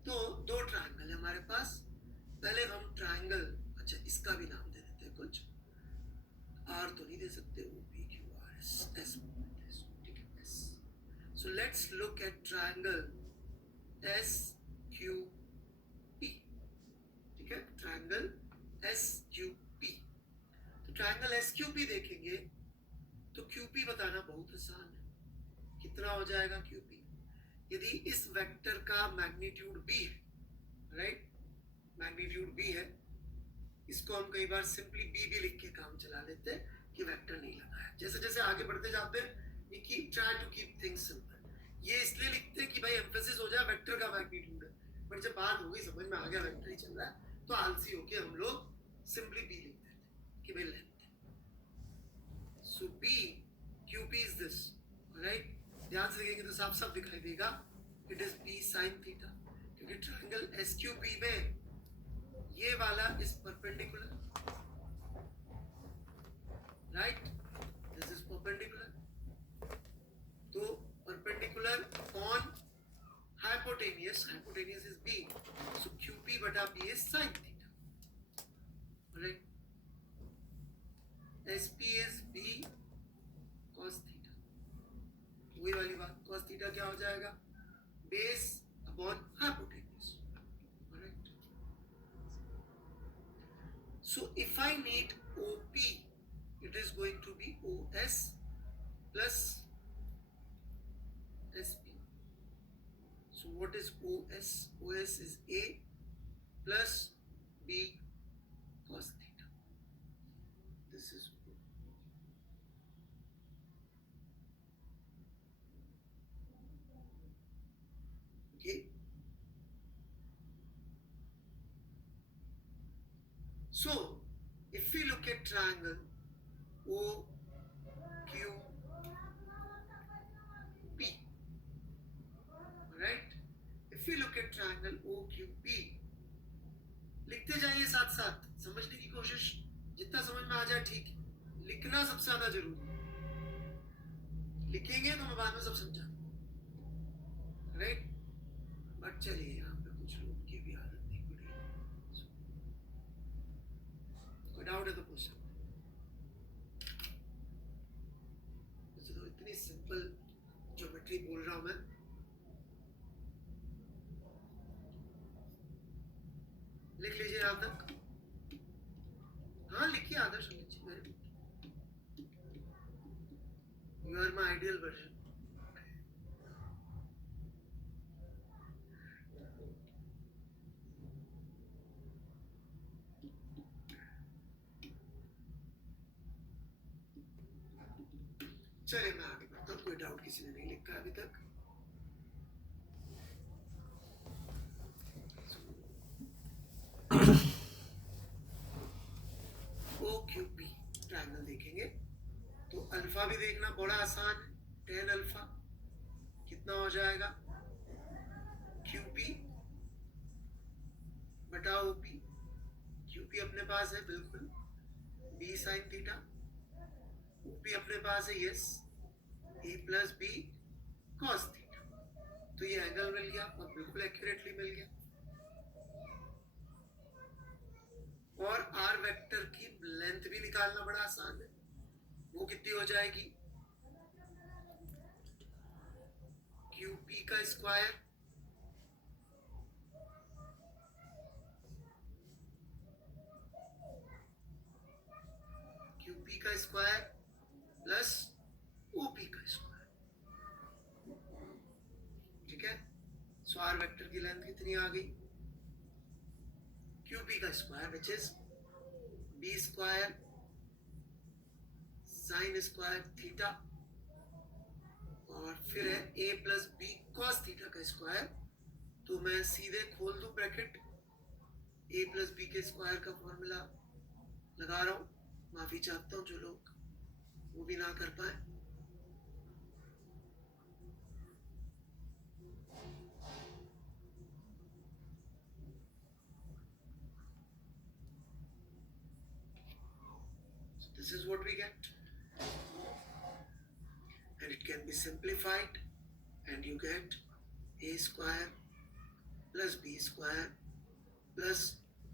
तो दो ट्रायंगल है हमारे पास। पहले हम ट्रायंगल, अच्छा इसका भी नाम दे देते हैं कुछ। आर तो नहीं दे सकते, O P Q R S, S ठीक है, S. So let's look at triangle S Q P. ठीक है, ट्रायंगल एस क्यू पी। तो ट्रायंगल एस क्यू पी देखेंगे तो क्यू पी बताना बहुत आसान है। कितना हो जाएगा क्यू पी? यदि इस वेक्टर का मैग्नीट्यूड b है, राइट, मैग्नीट्यूड b है, इसको हम कई बार सिंपली b भी लिख के काम चला लेते हैं कि वेक्टर नहीं लगा है। जैसे जैसे आगे बढ़ते जाते हैं, we keep try to keep things simple। ये इसलिए लिखते हैं कि भाई एम्फेसिस हो जाए वेक्टर का मैग्नीट्यूड है, बट जब बात हो गई समझ में आ गया वेक्टर ही चल रहा है, तो आलसी होके हम लोग सिंपली b लिख देते हैं कि भाई लेंथ है। So b Q P is this, right? ध्यान से देखेंगे तो साफ साफ दिखाई देगा, it is b sin theta, क्योंकि ट्रायंगल एस क्यू पी में ये वाला is perpendicular, right, this is perpendicular. तो perpendicular on hypotenuse, hypotenuse is b, so Q P बटा b is sin theta, right? S P is b cos theta. वही वाली बात, cos theta क्या हो जाएगा? Base upon hypotenuse, correct? So if I need OP, it is going to be OS plus SP. So what is OS? OS is A plus B cos theta. This is O. Okay. So if we look at triangle OQP, right? If we look at triangle OQP, लिखते जाइए साथ साथ, समझने की कोशिश, जितना समझ में आ जाए ठीक। लिखना सबसे ज्यादा जरूरी है, लिखेंगे तो मैं बाद में सब समझा, राइट? बट चलिए, यहाँ पे कुछ लोग की भी आदत नहीं पड़ी। कोई डाउट है तो पूछ सकते। वैसे तो इतनी सिंपल ज्योमेट्री बोल रहा हूं मैं, लिख लीजिए यहां तक। हाँ लिखिए, आदर्श लिखिए, very good, you are my ideal version. चलिए मैं आगे बढ़ता हूँ। कोई डाउट किसी ने नहीं लिखा अभी तक? OQP ट्रायंगल देखिए। अल्फा भी देखना बड़ा आसान है। टेन अल्फा कितना हो जाएगा, क्यूपी बटा ओपी। क्यूपी अपने पास है बिल्कुल, बी साइन थीटा। ओपी अपने पास है यस, ए प्लस बी कॉस थीटा। तो ये एंगल मिल गया और बिल्कुल एक्यूरेटली मिल गया। और आर वेक्टर की लेंथ भी निकालना बड़ा आसान है। वो कितनी हो जाएगी, क्यूपी का स्क्वायर प्लस ओपी का स्क्वायर। ठीक है, सो आर वेक्टर की लेंथ कितनी आ गई, क्यूपी का square which is B square sine square theta, और फिर है A plus B cos theta का स्क्वायर। तो मैं सीधे खोल दूं ब्रैकेट, ए प्लस बी के स्क्वायर का फॉर्मूला लगा रहा हूं। माफी चाहता हूं जो लोग वो भी ना कर पाए। This is what we get, and it can be simplified, and you get a square plus b square plus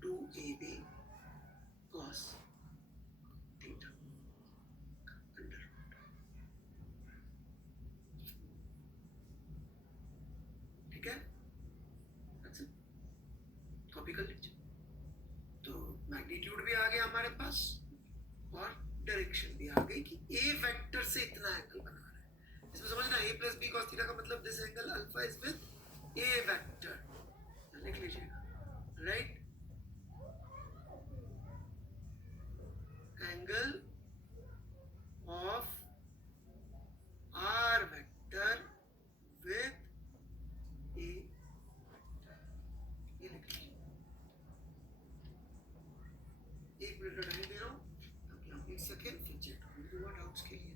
2ab cos theta under root। ठीक है, that's it, कॉपी कर लीजिए। तो मैग्नीट्यूड भी आ गया हमारे पास और डायरेक्शन भी आ गई कि ए वेक्टर से इतना एंगल बना रहा है। इसमें समझना, A plus B cos theta का मतलब this angle alpha is with A vector, लिख लीजिएगा, right. Angle of R vector with A, ये लिख लीजिए। एक मिनट का टाइम दे रहा हूँ ताकि आप लिख सकें, फिर चेक कर डाउट्स के लिए।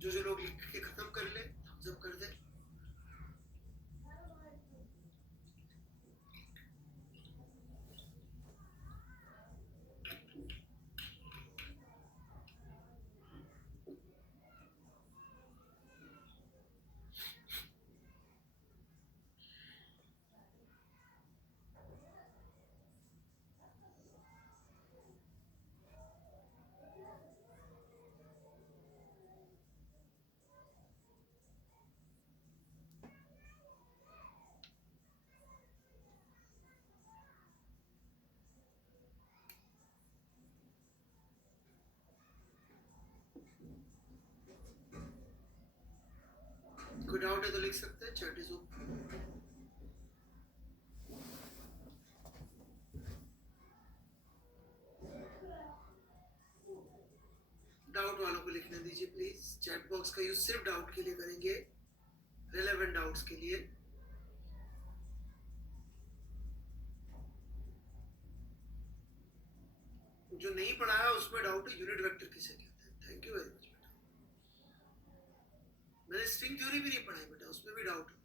जो लोग लिख के खत्म कर ले थम्स अप कर दे। कोई डाउट है तो लिख सकते हैं, चैट इज ओपन। डाउट वालों को लिखने दीजिए प्लीज। चैट बॉक्स का यूज सिर्फ डाउट के लिए करेंगे, रिलेवेंट डाउट्स के लिए। जो नहीं पढ़ाया उसमें डाउट है, यूनिट वेक्टर किसे कहते हैं। थैंक यू वेरी मच बेटा। मैंने स्ट्रिंग थ्योरी भी नहीं पढ़ाई बेटा, उसमें भी डाउट है।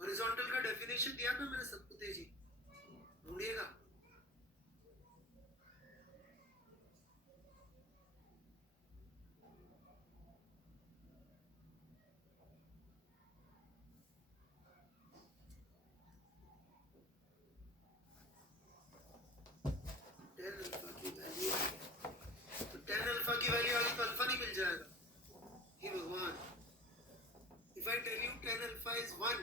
हॉरिजॉन्टल का डेफिनेशन दिया था मैंने सबको, तेजी ढूंढिएगा। टेन अल्फा की वैल्यू आगे तो अल्फा नहीं मिल जाएगा। हे भगवान, if I tell you tan alpha is 1,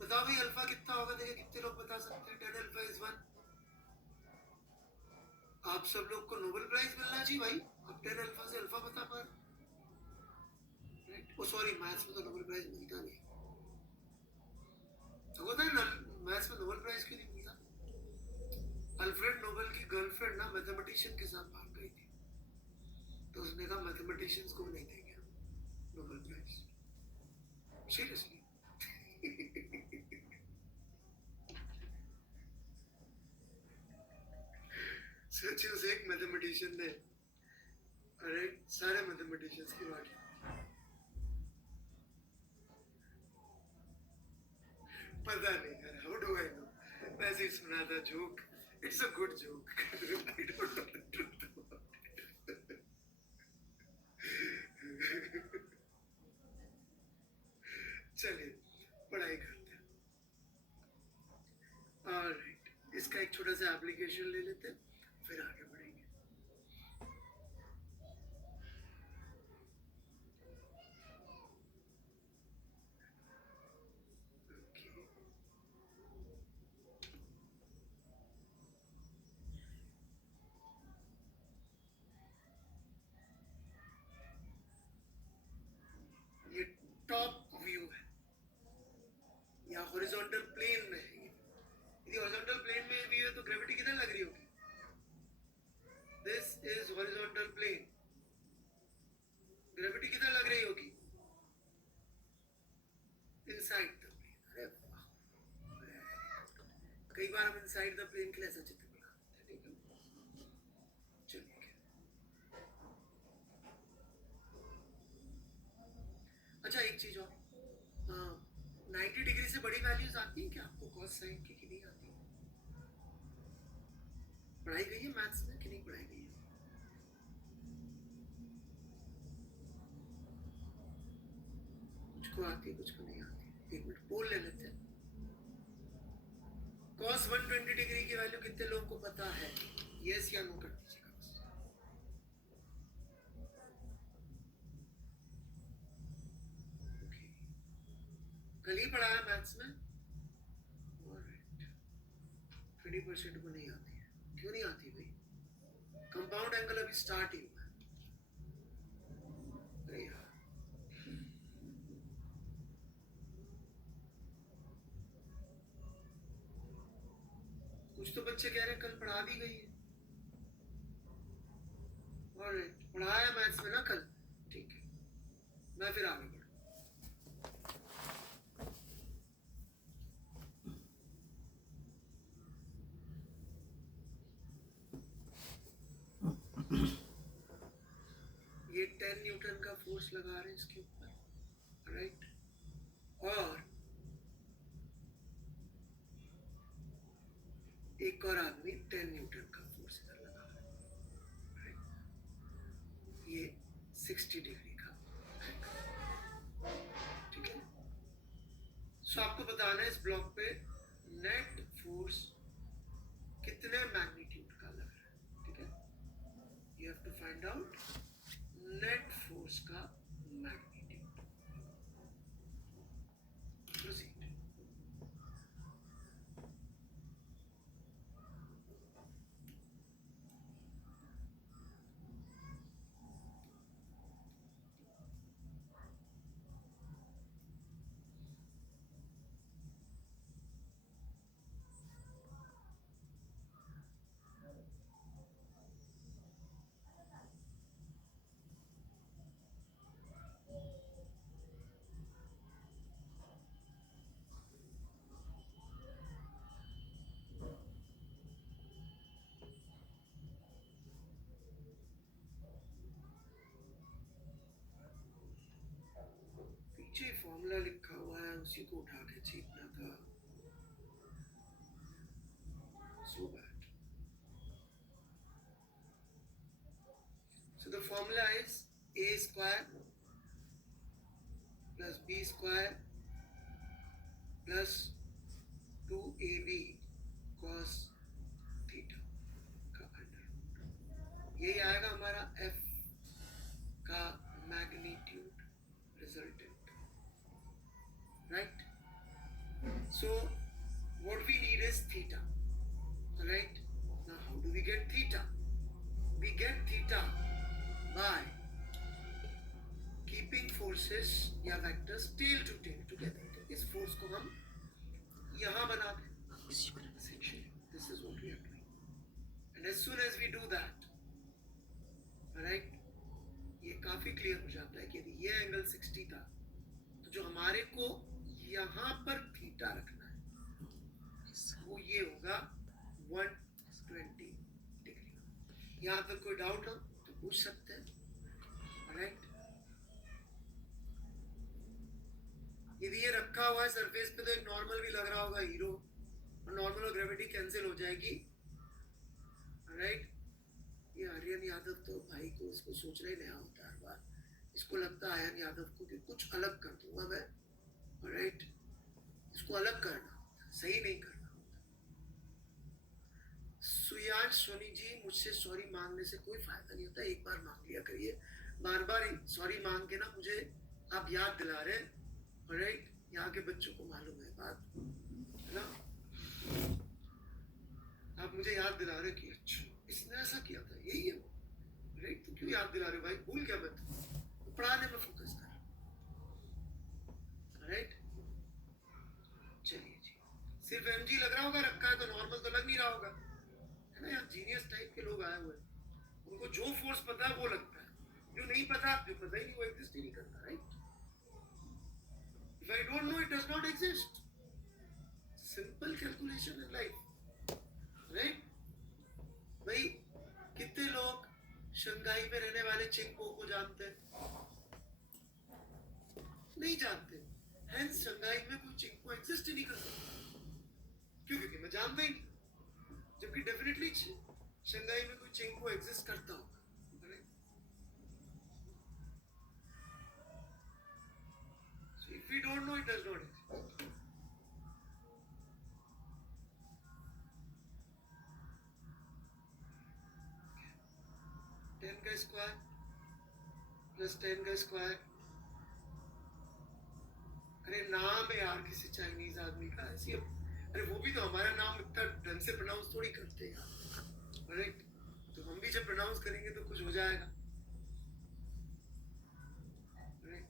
बताओ भाई अल्फा कितना होगा। देखिए कितने लोग बता सकते हैं टेन अल्फा इज 1। आप सब लोग को नोबेल प्राइज मिलना चाहिए भाई, आप टेन अल्फा से अल्फा बता पा रहे। राइट, ओ सॉरी, मैथ्स में तो नोबेल प्राइज मिलता नहीं। तो होता है ना, मैथ्स में नोबेल प्राइज क्यों नहीं मिलता। अल्फ्रेड नोबेल की गर्लफ्रेंड ना मैथमेटिशियन के साथ भाग गई थी, तो उसने कहा मैथमेटिशियंस को नहीं देंगे नोबेल प्राइज। सीरियसली। मैथमेटिशियन ने, अरे सारे मैथमेटिशियंस की बात, पता नहीं यार, हाउ डू आई नो, वैसे ही सुना था joke, it's a good joke, I don't know the truth about it. चलिए पढ़ाई करते हैं। ऑलराइट, इसका एक छोटा सा एप्लीकेशन ले लेते हैं, फिर आगे बढ़ेंगे। Okay. ये टॉप व्यू है, या हॉरिजॉन्टल प्लेन में है। यदि हॉरिजॉन्टल प्लेन में व्यू है तो ग्रेविटी किधर लग रही होगी? This is horizontal plane, gravity किधर लग रही होगी? Inside the plane. अरे वाह, कई बार हम इनसाइड द प्लेन के लिए ऐसा चित्र बना देते हैं, ठीक है? चलिए, अच्छा एक चीज और, 90 डिग्री से बड़ी वैल्यूज आती हैं क्या आपको कॉस साइन की, कि नहीं आती? पढ़ाई गई है मैथ्स में कि नहीं पढ़ाई गई है? कुछ को आती है, कुछ को नहीं आती। एक मिनट पोल ले लेते हैं। cos 120 डिग्री की वैल्यू कितने लोगों को पता है? यस या नो कर दीजिएगा बस। Okay. कल ही पढ़ाया मैथ्स में। 20% को नहीं आती है, क्यों नहीं आती भाई? कंपाउंड एंगल अभी स्टार्ट ही हुआ है। अरे यार, कुछ तो बच्चे कह रहे हैं कल पढ़ा दी गई है। और पढ़ाया मैथ्स में ना कल, ठीक है, मैं फिर आगे बढ़ूं। ये 10 न्यूटन का फोर्स लगा रहे हैं इसके ऊपर, राइट? और एक और आदमी 10 न्यूटन का फोर्स इधर लगा रहा है, राइट? ये 60 डिग्री का, ठीक है? सो आपको बताना है इस ब्लॉक पे नेट फोर्स कितने मैग्नीट्यूड का लग रहा है, ठीक है? You have to find out net force का मैग्नीट्यूड। प्रोसीड। पीछे फॉर्मूला लिखा हुआ है, उसी को उठा के छीपना था। So bad. So the formula is a square plus b square plus 2ab cos theta का अंडर रूट। यही आएगा हमारा f का magnitude resultant, right? So what we need is theta, right? Now how do we get theta? We get theta by keeping forces या vectors tail to tail together. तो इस force को हम यहाँ बना दें। Essentially, this is what we are doing. And as soon as we do that, right, ये काफी क्लियर हो जाता है कि यदि ये एंगल 60 था, तो जो हमारे को यहाँ पर थीटा रखना है वो ये होगा 120 डिग्री। यहाँ तक कोई डाउट हो तो पूछ सकते हैं, राइट? यदि ये रखा हुआ है सरफेस पे तो एक नॉर्मल भी लग रहा होगा हीरो, और नॉर्मल और ग्रेविटी कैंसिल हो जाएगी, राइट? ये आर्यन यादव तो भाई को इसको सोचना ही नया होता है हर बार। इसको लगता है आर्यन यादव को कि कुछ अलग कर दूंगा मैं, राइट? इसको अलग करना होता है, सही नहीं करना होता। सुयांश सोनी जी, मुझसे सॉरी मांगने से कोई फायदा नहीं होता, एक बार मांग लिया करिए। बार बार सॉरी मांग के ना मुझे आप याद दिला रहे हैं, राइट? यहाँ के बच्चों को मालूम है बात, है ना? आप मुझे याद दिला रहे कि अच्छा इसने ऐसा किया था, यही है वो, राइट? तो क्यों याद दिला रहे भाई? भूल गया मैं तो पढ़ाने में फोकस कर, राइट? चलिए जी, सिर्फ एमजी लग रहा होगा रखा है, तो नॉर्मल तो लग नहीं रहा होगा, है ना? यार जीनियस टाइप के लोग आए हुए हैं, उनको जो फोर्स पता है वो लगता है, जो नहीं पता ही नहीं वो एग्जिस्ट ही नहीं करता, right? If I don't know, it does not exist. Simple calculation in life, right? भाई कितने लोग शंघाई में रहने वाले चिंगपो को जानते हैं? नहीं जानते। Hence शंघाई में कोई चिंगपो एग्जिस्ट ही नहीं करता। क्यों? क्योंकि मैं जानता ही नहीं। जबकि डेफिनेटली शंघाई में कोई चिंगपो एग्जिस्ट करता होगा। So if we don't know, it does not exist. Ten का स्क्वायर प्लस 10 का स्क्वायर, अरे नाम है यार किसी चाइनीज आदमी का, ऐसी अरे वो भी तो हमारा नाम इतना ढंग से प्रोनाउंस थोड़ी करते हैं यार, राइट? तो हम भी जब प्रोनाउंस करेंगे तो कुछ हो जाएगा, राइट?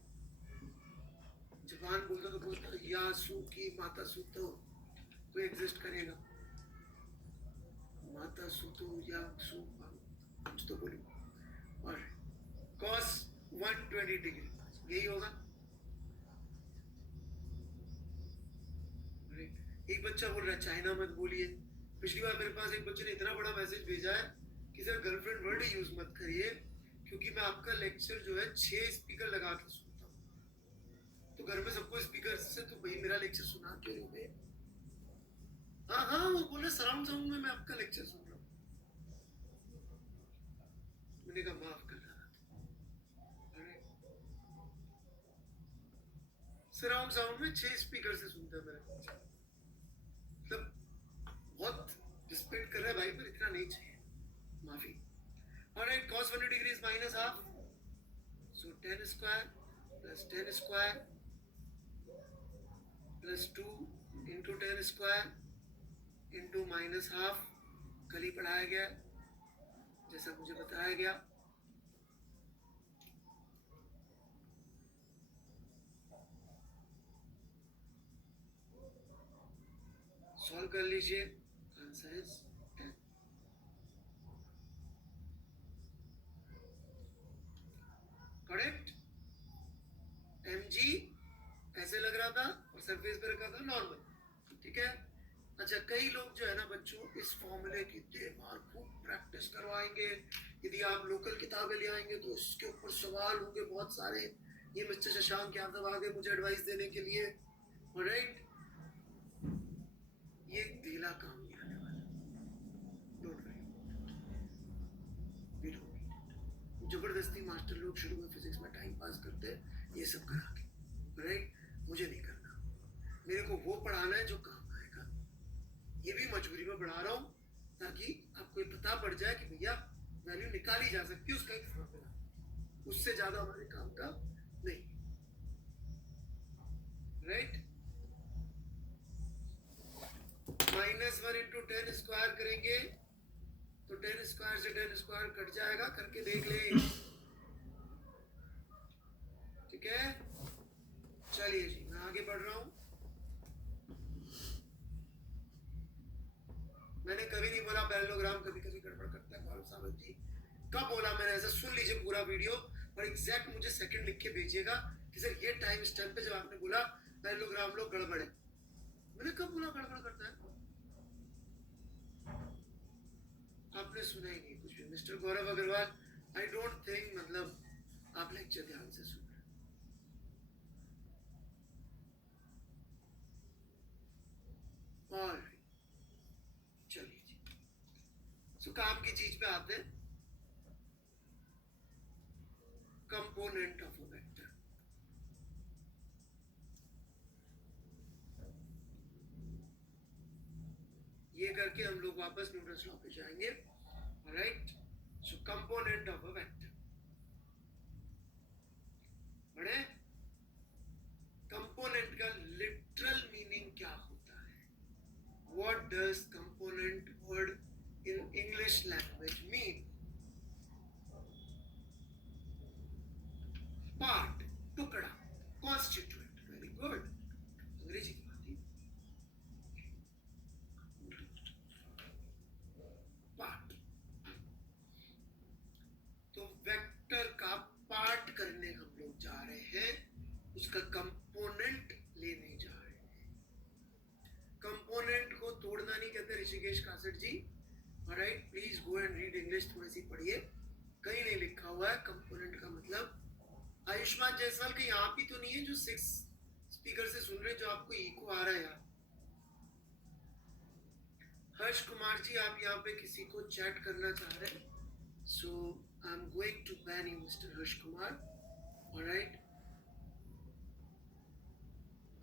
जबान बोलता तो बोलता यासु की माता सुतो कोई एग्जिस्ट करेगा, माता सुतो या सु कुछ तो बोलूं, और cos 120 डिग्री यही होगा। एक बच्चा बोल रहा है चाइना मत बोलिए। पिछली बार मेरे पास एक बच्चे ने इतना बड़ा मैसेज भेजा है कि सर गर्लफ्रेंड वर्ड यूज मत करिए, क्योंकि मैं आपका लेक्चर जो है 6 स्पीकर लगा के सुनता हूँ, तो घर में सबको स्पीकर से तो भाई मेरा लेक्चर सुना क्यों रहे? हाँ हाँ, वो बोले सराउंड साउंड में मैं आपका लेक्चर सुन रहा हूँ। मैंने कहा माफ कर रहा था, सराउंड साउंड में 6 स्पीकर से सुनता है मेरा लेक्चर, मतलब बहुत रिस्पेक्ट कर रहा है भाई, पर इतना नहीं चाहिए, माफी। Alright, cos 120 degree is minus half, so 10 square plus 10 square plus 2 into 10 square into minus half, कल ही पढ़ाया गया जैसा मुझे बताया गया। सॉल्व कर लीजिए, आंसर इज 10। करेक्ट? mg ऐसे लग रहा था और सरफेस पे रखा था नॉर्मल, ठीक है? अच्छा, कई लोग जो है ना बच्चों इस फॉर्मूले की देर खूब प्रैक्टिस करवाएंगे, यदि आप लोकल किताबें ले आएंगे तो इसके ऊपर सवाल होंगे बहुत सारे। ये मिस्टर शशांक यादव आ गए मुझे एडवाइस देने के लिए, राइट? ये ढीला काम नहीं आने वाला, डोंट वरी, जबरदस्ती मास्टर लोग शुरू में फिजिक्स में टाइम पास करते हैं ये सब करा के, राइट? मुझे नहीं करना, मेरे को वो पढ़ाना है जो काम आएगा। ये भी मजबूरी में पढ़ा रहा हूँ ताकि आपको ये पता पड़ जाए कि भैया वैल्यू निकाली जा सकती है उसका एक फॉर्मूला, उससे ज्यादा हमारे काम का नहीं, राइट? -1 इंटू 10 स्क्वायर करेंगे तो 10 स्क्वायर से 10 स्क्वायर कट जाएगा, करके देख ले, ठीक है? चलिए जी, मैं आगे बढ़ रहा हूं। मैंने कभी नहीं बोला पैरेललोग्राम कभी कभी गड़बड़ करता है गौरव सावंत जी, कब बोला मैंने ऐसा? सुन लीजिए पूरा वीडियो और एग्जैक्ट मुझे सेकंड लिख के भेजिएगा कि सर ये टाइम स्टैम्प पे जब आपने बोला पैरेललोग्राम लोग गड़बड़ है, मैंने कब बोला गड़बड़ करता है? आपने सुना ही नहीं कुछ भी। Mister Gaurav Agrawal, I don't think मतलब आप लेक्चर ध्यान से सुन रहे। और चलिए जी, सो काम की चीज पे आते हैं। Component of a vector. ये करके हम लोग वापस न्यूटन्स लॉ पे जाएंगे। Right, so component of a vector. बड़े कंपोनेंट का लिटरल मीनिंग क्या होता है? What does component word in English language mean? Part, टुकड़ा, कॉन्स्टिट्यूएंट। वेरी गुड, अंग्रेजी की बात ही। पार्ट, तो वेक्टर का पार्ट करने हम लोग जा रहे हैं, उसका कंपोनेंट लेने जा रहे हैं। कंपोनेंट को तोड़ना नहीं कहते Rishikesh Kasat ji. Alright, please go and read English, थोड़ी सी पढ़िए, कहीं नहीं लिखा हुआ है कंपोनेंट का मतलब। आयुष्मान जायसवाल कहीं आप ही तो नहीं है जो 6 स्पीकर से सुन रहे, जो आपको इको आ रहा है यार? हर्ष कुमार जी, आप यहाँ पे किसी को चैट करना चाह रहे हैं, so I am going to ban you mister Harsh Kumar. Alright,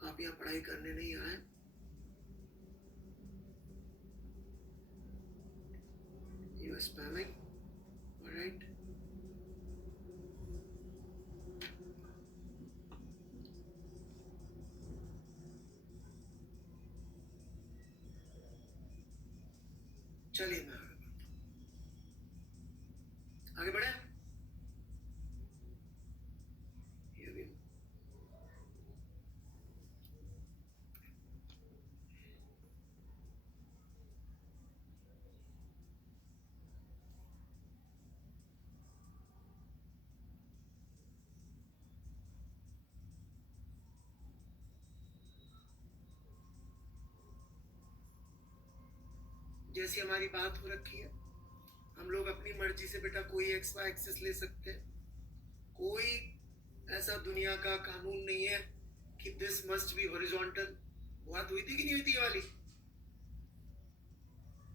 आप यहाँ पढ़ाई करने नहीं आए। You are spamming. Alright. चलिए मैं आगे बढ़े। Here we go. जैसी हमारी बात हो रखी है, हम लोग अपनी मर्जी से बेटा कोई एक्स वाई एक्सेस ले सकते हैं। कोई ऐसा दुनिया का कानून नहीं है कि दिस मस्ट बी हॉरिजॉन्टल। बात हुई थी कि नहीं हुई थी ये वाली?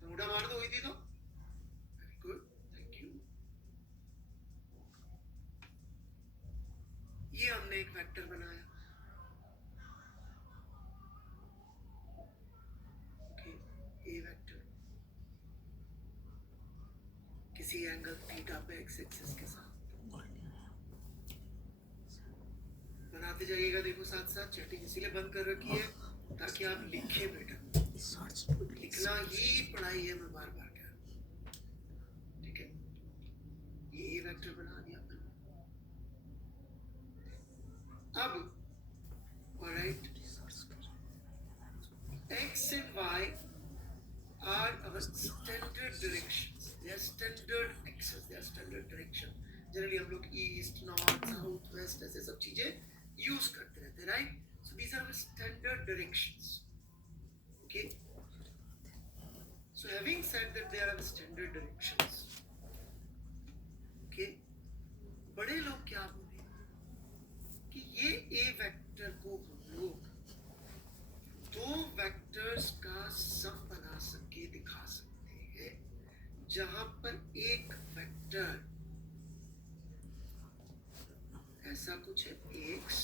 अंगूठा मार दो, हुई थी तो। Very good, thank you. ये हमने एक वेक्टर बनाया। ओके, ए वेक्टर किसी एंगल थीटा पे एक्स एक्सिस के साथ बनाते जाइएगा। देखो साथ साथ चैटिंग इसीलिए बंद कर रखी है ताकि आप लिखे बेटा। लिखना ही पढ़ाई है, मैं बार बार कह रहा हूं। ठीक है, ये वेक्टर बना दिया मैंने। अब alright, x and y are our standard directions. They are standard axes. They are standard direction. Generally हम लोग east, north, south, west ऐसे सब चीजें use करते रहते हैं, right? So these are our standard directions. Okay. So having said that they are our standard directions, okay, बड़े लोग क्या बोले कि ये a वेक्टर को हम लोग दो वेक्टर्स का सम बना सके, दिखा सकते हैं, जहां पर एक वेक्टर ऐसा कुछ है x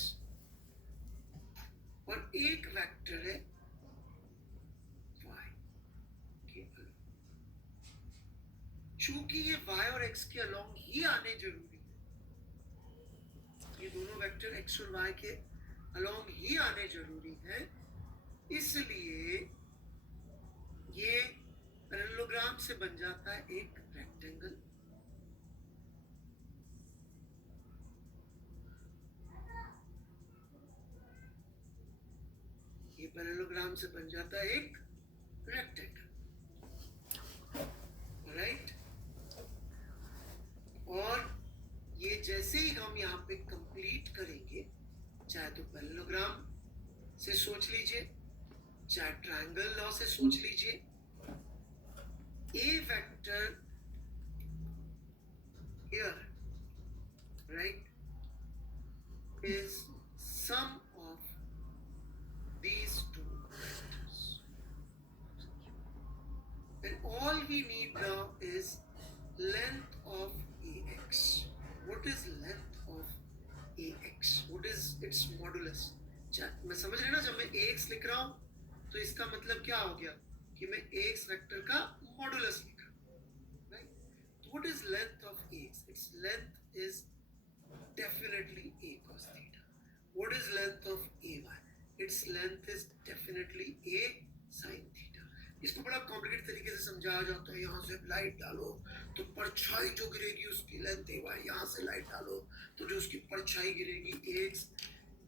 और एक वेक्टर है y के अलोंग। चूंकि ये y और x के अलोंग ही आने जरूरी है, ये दोनों वेक्टर x और y के अलोंग ही आने जरूरी है, इसलिए ये पैरेललोग्राम से बन जाता है एक रेक्टेंगल। ये पैरेललोग्राम से बन जाता है एक रेक्टेंगल। राइट, और ये जैसे ही हम यहाँ पे कंप्लीट करेंगे, चाहे तो पैरेललोग्राम से सोच लीजिए, चाहे ट्रायंगल लॉ से सोच लीजिए, ए vector here, right, is sum of these two vectors. And all we need now is length of ax. What is length of ax? What is its modulus? मैं समझ रहे ना, जब मैं ax लिख रहा हूं तो इसका मतलब क्या हो गया कि मैं ax वेक्टर का मॉडुलस लिख रहा हूं, right? So what is length of ax? Its length is definitely a cos theta. What is length of ay? Its length is definitely a sin theta. इसको बड़ा कॉम्प्लिकेटेड तरीके से समझाया जाता है। यहाँ से लाइट डालो तो परछाई जो गिरेगी उसकी लेंथ ay, यहाँ से लाइट डालो तो जो उसकी परछाई गिरेगी ax,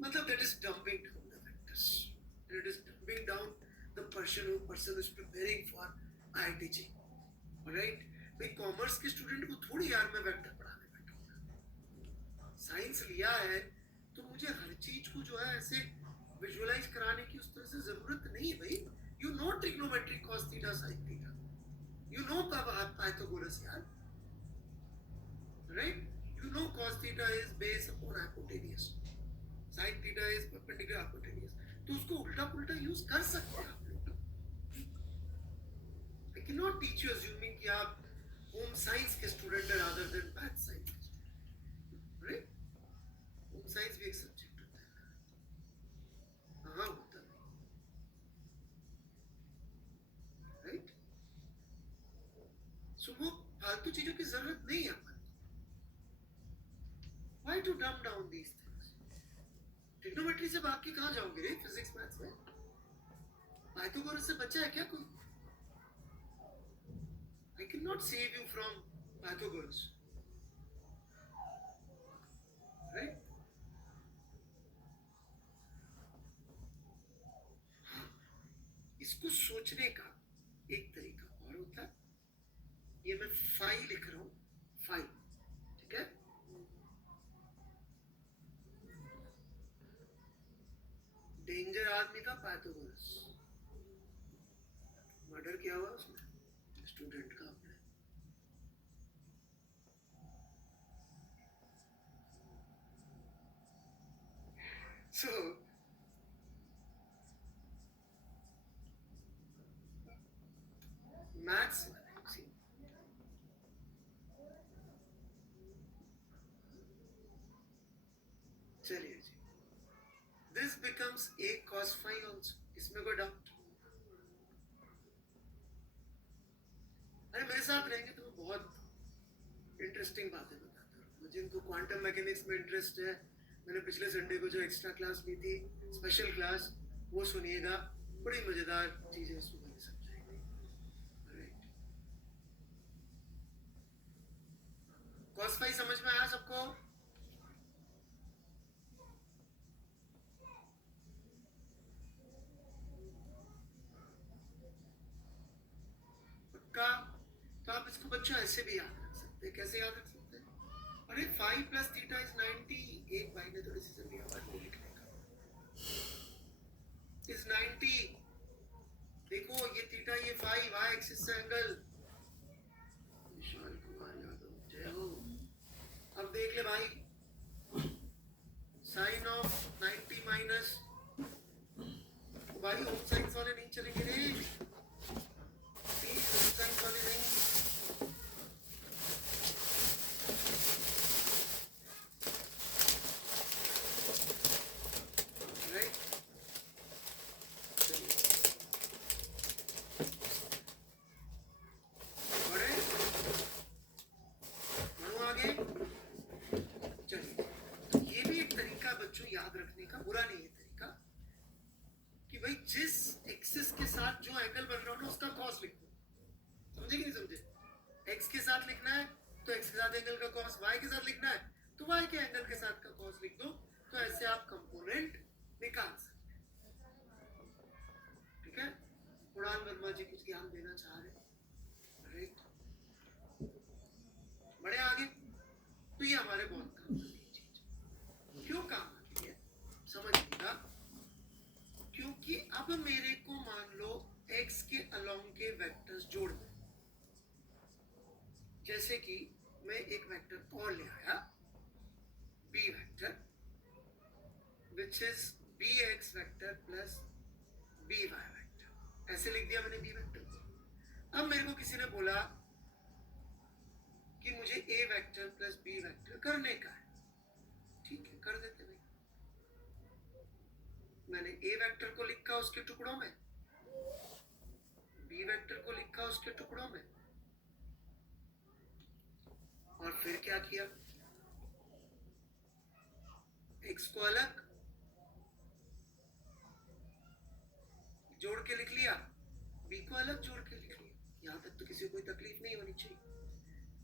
मतलब that is dumbing down the vectors, and it is dumbing down the person who is preparing for IIT, right? भाई कॉमर्स के स्टूडेंट को थोड़ी यार मैं वेक्टर पढ़ाने बैठूंगा। साइंस लिया है तो मुझे हर चीज को जो है ऐसे विजुअलाइज कराने की उस तरह से जरूरत नहीं है भाई। You know trigonometric cos theta sin theta, you know Pythagoras यार, right? You know cos theta is base upon hypotenuse, sin theta is perpendicular hypotenuse, तो उसको उल्टा पुल्टा यूज कर सकते हैं आप लोग। I can not teach you assuming कि आप होम साइंस के स्टूडेंट है rather than math science, right? Home science भी एक सब्जेक्ट होता है, हाँ होता है, राइट? सो वो फालतू चीजों की जरूरत नहीं है अपन। Why to dumb down these things? Trigonometry से भाग के कहाँ जाओगे रे फिजिक्स मैथ्स में? पाइथागोरस से बचा है क्या कोई? I cannot save you from Pythagoras, right? इसको सोचने का एक तरीका और होता है, ये मैं फाई लिख रहा हूं, फाई, ठीक है? डेंजर आदमी था पाइथागोरस, मर्डर किया हुआ उसने स्टूडेंट का अपने। So मैथ्स चलिए जी, this becomes a cos phi also, इसमें कोई डाउट? अरे मेरे साथ रहेंगे तो मैं बहुत इंटरेस्टिंग बातें बताता हूँ। जिनको क्वांटम मैकेनिक्स में इंटरेस्ट है, मैंने पिछले संडे को जो एक्स्ट्रा क्लास ली थी, स्पेशल क्लास, वो सुनिएगा, बड़ी मजेदार चीजें उसमें मैंने समझाई थी, राइट? cos phi समझ में आया सबको? पक्का? तो आप इसको बच्चों ऐसे भी याद रख सकते हैं। कैसे याद रख सकते हैं? अरे 5 प्लस थीटा इज 90, एक भाई ने तो डिसीजन लिया बात नहीं लिखने का, इज 90। देखो ये थीटा, ये 5, y एक्सिस से एंगल, विशाल कुमार यादव जय हो। अब देख ले भाई, साइन ऑफ 90 माइनस, भाई होम साइंस वाले नहीं चलेंगे रे, होम साइंस वाले नहीं। याद रखने का बुरा नहीं है तरीका कि भाई जिस एक्सिस के साथ जो एंगल बन रहा हो ना उसका कॉस लिख दो। समझे कि नहीं समझे? एक्स के साथ लिखना है तो एक्स के साथ एंगल का कॉस, वाई के साथ लिखना है तो वाई के एंगल के साथ का कॉस लिख दो। तो ऐसे आप कंपोनेंट निकाल सकते हैं, ठीक है? उड़ान वर्मा जी कुछ ज्ञान देना चाह रहे हैं, राइट? बड़े आगे तो ये हमारे बहुत काम आती है चीज। क्यों काम आती है समझिएगा, क्योंकि अब मेरे को मान लो x के अलोंग के वेक्टर्स जोड़ दो। जैसे कि मैं एक vector which is bx vector plus by vector. ऐसे लिख दिया मैंने b वेक्टर को। अब मेरे को किसी ने बोला कि मुझे a vector plus b vector करने का है, ठीक है कर देते भाई। मैंने a वेक्टर को लिखा उसके टुकड़ों में, b वेक्टर को लिखा उसके टुकड़ों में, और फिर क्या किया, x को अलग जोड़ के लिख लिया, b को अलग जोड़ के लिख लिया। यहां तक तो किसी को कोई तकलीफ नहीं होनी चाहिए।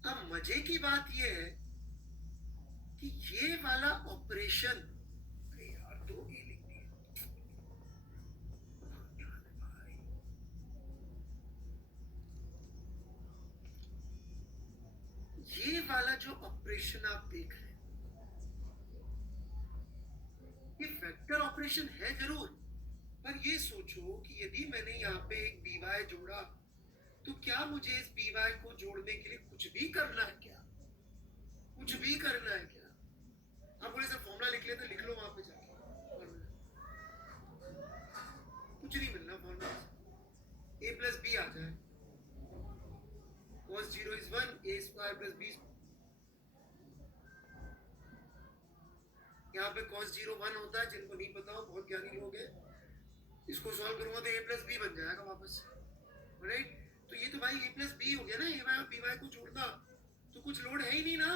अब मजे की बात यह है कि ये वाला ऑपरेशन, यार दो ए लिख दिए, ये वाला जो ऑपरेशन आप देख रहे हैं ये वेक्टर ऑपरेशन है जरूर, पर ये सोचो कि यदि मैंने यहाँ पे एक by जोड़ा तो क्या मुझे इस by को जोड़ने के लिए कुछ भी करना है क्या? कुछ भी करना है क्या? आप बोले सर फॉर्मूला लिख लेते, लिख लो वहां पे जाके, कुछ नहीं मिलना फॉर्मूला से। a प्लस बी आ जाए, cos 0 is 1, a square plus b। यहाँ पे cos 0 1 होता है, जिनको नहीं पता हो बहुत ज्ञानी लोग हैं, इसको सॉल्व करूंगा तो a प्लस बी बन जाएगा वापस, राइट? तो ये तो भाई a प्लस बी हो गया ना, a और by को जोड़ना तो कुछ लोड है ही नहीं ना,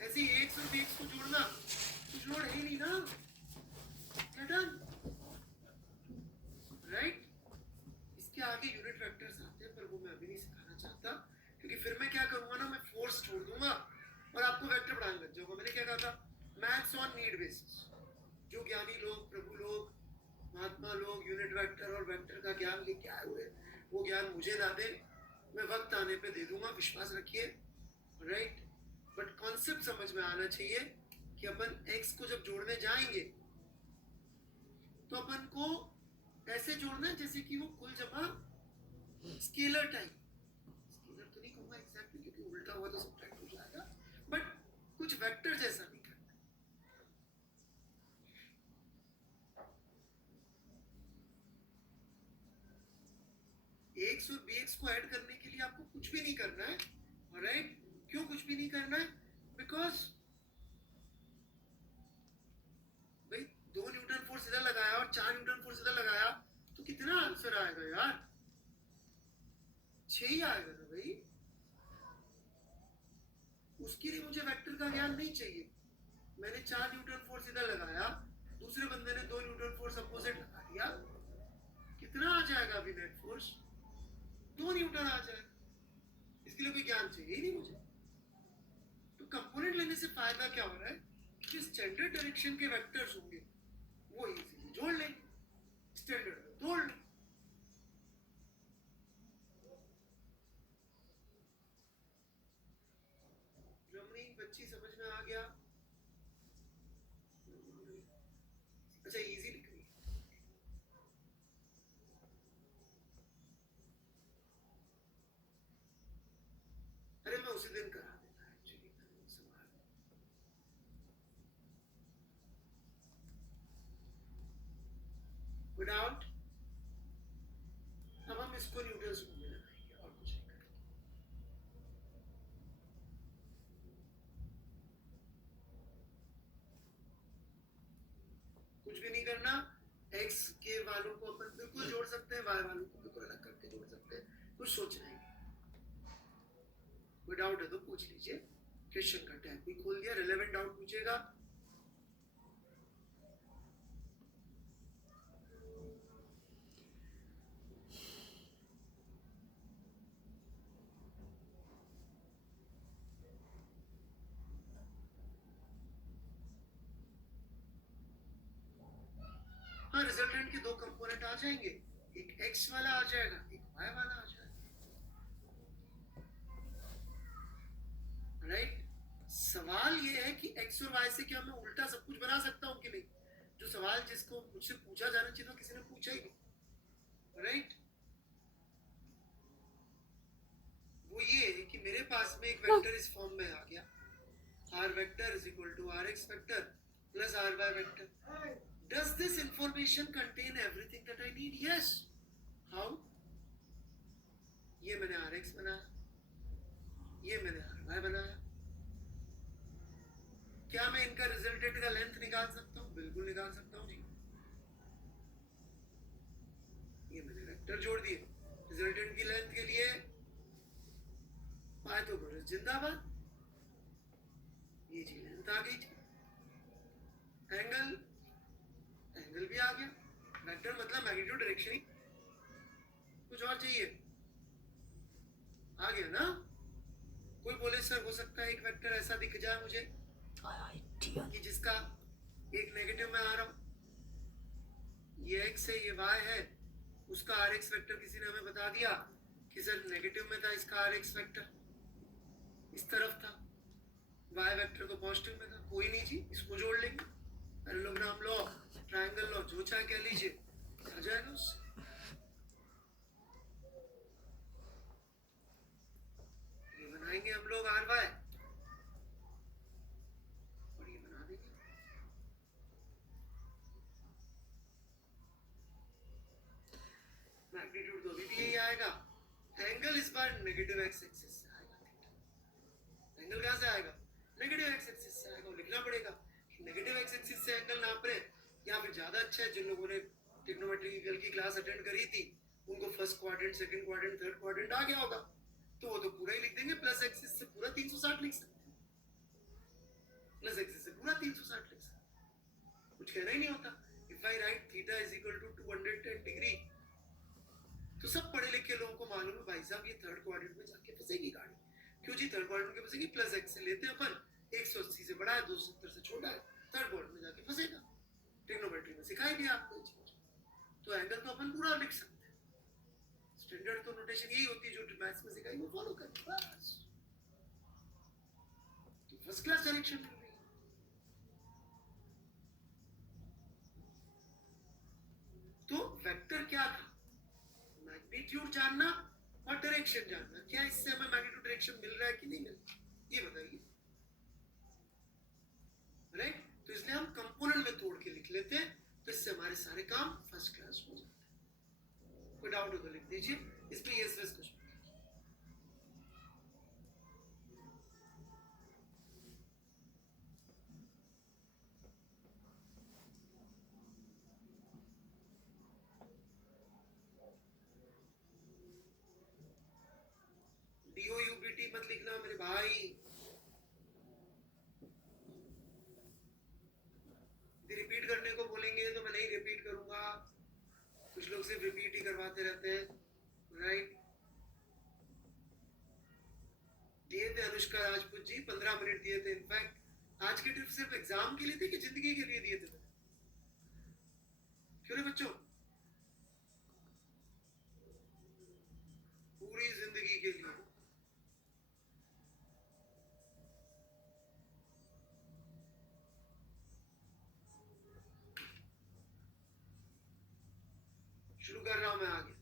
ऐसे ही x और bx को जोड़ना कुछ लोड है ही नहीं ना, डन, राइट? इसके आगे यूनिट वेक्टर्स आते हैं, पर वो मैं अभी नहीं सिखाना चाहता, क्योंकि फिर मैं क्या करूंगा ना, मैं फोर्स छोड़ दूंगा और आपको वेक्टर पढ़ाने लग जाऊंगा। मैंने क्या कहा था, मैथ्स ऑन नीड बेसिस। जो ज्ञानी लोग, प्रभु लोग, महात्मा लोग यूनिट वेक्टर और वेक्टर का ज्ञान लेके आए हुए, वो ज्ञान मुझे ना दे, मैं वक्त आने पे दे दूंगा, विश्वास रखिए, राइट? बट कॉन्सेप्ट समझ में आना चाहिए कि अपन x को जब जोड़ने जाएंगे तो अपन को ऐसे जोड़ना है जैसे कि वो कुल जमा स्केलर टाइप, स्केलर तो नहीं कहूंगा एग्जैक्टली क्योंकि उल्टा हुआ तो सब्ट्रैक्ट हो जाएगा, बट कुछ वेक्टर जैसा नहीं करना। x और bx को ऐड करने के लिए आपको कुछ भी नहीं करना है, ऑलराइट? क्यों कुछ भी नहीं करना है? बिकॉज भाई 2 न्यूटन फोर्स इधर लगाया और 4 न्यूटन फोर्स इधर लगाया तो कितना आंसर आएगा यार? 6 ही आएगा ना भाई। उसके लिए मुझे वेक्टर का ज्ञान नहीं चाहिए। मैंने 4 न्यूटन फोर्स इधर लगाया, दूसरे बंदे ने 2 न्यूटन फोर्स अपोजिट लगा दिया, कितना आ जाएगा अभी नेट फोर्स? 2 न्यूटन आ जाएगा। इसके लिए कोई ज्ञान चाहिए ही नहीं मुझे। तो कंपोनेंट लेने से फायदा क्या हो रहा है कि स्टैंडर्ड डायरेक्शन के वेक्टर्स होंगे वो इजीली जोड़ लेंगे, स्टैंडर्ड में तोड़ लेंगे। रमणी बच्ची समझ में आ गया? अच्छा इजी लिख रही है। अरे मैं उसी दिन करा देता एक्चुअली सवाल। विदाउट, अब हम इसको न्यूटन्स में लगाएंगे और कुछ नहीं करेंगे। कुछ भी नहीं करना। x के वालों को अपन बिल्कुल जोड़ सकते हैं, y वालों को बिल्कुल अलग करके जोड़ सकते हैं, कुछ सोचना ही नहीं। कोई डाउट है तो पूछ लीजिए। क्वेश्चन का टैग भी खोल दिया, रिलेवेंट डाउट पूछेगा। हाँ, रिजल्टेंट के 2 कंपोनेंट आ जाएंगे, एक x वाला आ जाएगा, एक y वाला आ जाएगा, राइट? सवाल ये है कि x और y से क्या मैं उल्टा सब कुछ बना सकता हूँ कि नहीं? जो सवाल जिसको मुझसे पूछा जाना चाहिए था किसी ने पूछा ही नहीं, राइट? वो ये है कि मेरे पास में एक वेक्टर इस फॉर्म में आ गया, r vector is equal to rx vector plus r by vector. Does this information contain everything that I need? Yes. How? ये मैंने rx बनाया, ये मैंने ry बनाया. क्या मैं इनका रिजल्टेंट का लेंथ निकाल सकता हूँ? बिल्कुल निकाल सकता हूँ जी. ये मैंने वेक्टर जोड़ दिए. रिजल्टेंट की लेंथ के लिए पाइथागोरस जिंदाबाद. ये जी लेंथ आ गई. एंगल भी आ गया. वेक्टर मतलब मैग्नीट्यूड डायरेक्शन ही. कुछ और चाहिए? आ गया ना. कोई बोले सर हो सकता है एक वेक्टर ऐसा दिख जाए मुझे कि जिसका एक नेगेटिव में आ रहा हूं, ये x है ये y है, उसका rx वेक्टर किसी ने हमें बता दिया कि सर नेगेटिव में था, इसका rx वेक्टर इस तरफ था, y वेक्टर तो पॉजिटिव में था. कोई नहीं जी, इसको जोड़ लेंगे. पैरेललोग्राम लॉ, ट्रायंगल लॉ, जो चाहे कह लीजिए, आ जाएगा उससे. ये बनाएंगे हम लोग आर वाई और ये बना देंगे. मैग्नीट्यूड तो अभी भी यही आएगा. एंगल इस बार नेगेटिव एक्स एक्सिस से आएगा. एंगल कहां से आएगा? नेगेटिव एक्स एक्सिस से आएगा. लिखना पड़ेगा नेगेटिव एक्स एक्सिस से एंगल नाप रहे. या फिर ज्यादा अच्छा है, जिन लोगों ने ट्रिग्नोमेट्री की क्लास अटेंड करी थी उनको first quadrant, second quadrant, third quadrant आ गया होगा, तो वो तो पूरा ही लिख देंगे. प्लस एक्सिस से पूरा 360 लिख सकते हैं. प्लस एक्सिस से पूरा 360 लिख सकते हैं. कुछ कहना ही नहीं होता. If I write theta is equal to 210 degree, तो सब पढ़े लिखे लोगों को मालूम है भाई साहब ये थर्ड क्वाड्रेंट में जाके फंसेगी गाड़ी. क्यों जी? थर्ड क्वाड्रेंट में फंसेगी. प्लस एक्स से लेते हैं अपन, 180 से बड़ा है, 270 से छोटा है, थर्ड क्वाड्रेंट में जाके फंसेगा. ट्रिग्नोमेट्री में सिखाई दिया आपको चीज. तो एंगल तो अपन पूरा लिख सकते हैं. स्टैंडर्ड तो नोटेशन यही होती है जो मैथ्स में सिखाई वो फॉलो करें बस. तो फर्स्ट क्लास डायरेक्शन मिल रही है. तो वेक्टर क्या था? मैग्नीट्यूड जानना और डायरेक्शन जानना. क्या इससे हमें मैग्नीट्यूड डायरेक्शन मिल रहा है कि नहीं मिल रहा, ये बताइए. राइट? तो इसलिए हम कंपोनेंट में तोड़ के लिख लेते हैं, तो इससे हमारे सारे काम फर्स्ट क्लास हो जाते हैं. कोई डाउट हो तो लिख दीजिए. इसमें ये स्ट्रेस कुछ DOUBT मत लिखना मेरे भाई. रिपीट करने को बोलेंगे तो मैं नहीं रिपीट करूंगा. कुछ लोग सिर्फ रिपीट ही करवाते रहते हैं. राइट? दिए थे अनुष्का राजपूत जी 15 मिनट दिए थे. इनफैक्ट आज की ट्रिप सिर्फ एग्जाम के लिए थी कि जिंदगी के लिए दिए थे? क्यों रे बच्चों? पूरी जिंदगी के लिए. शुरू कर रहा हूं मैं आगे.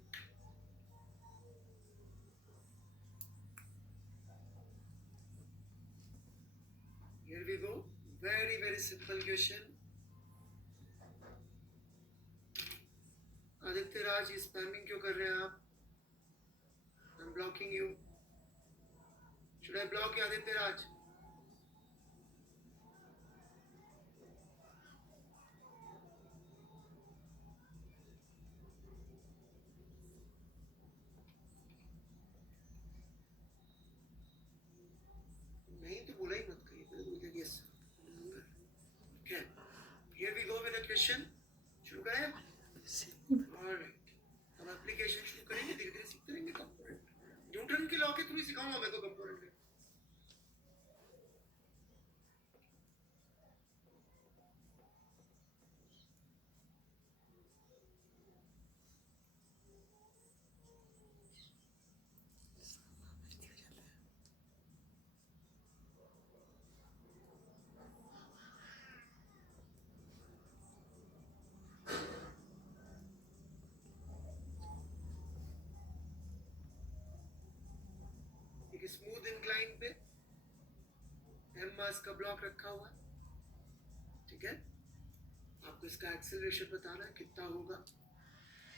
Here we go. Very very simple question. Aditya Raj, spamming क्यों कर रहे हैं आप? I'm blocking you. Should I block you, Aditya Raj? नहीं तो बोला ही मत करिए. Yes. Okay. Here we go with a question. शुरू करें? Alright. हम एप्लीकेशन शुरू करेंगे, धीरे धीरे सीखते रहेंगे कंपोनेंट. न्यूटन के लॉ के थ्रू सिखाऊंगा मैं तो कंपोनेंट. एक स्मूथ इंक्लाइन पे एम मास का ब्लॉक रखा हुआ है. ठीक है, आपको इसका एक्सेलरेशन बताना है कितना होगा,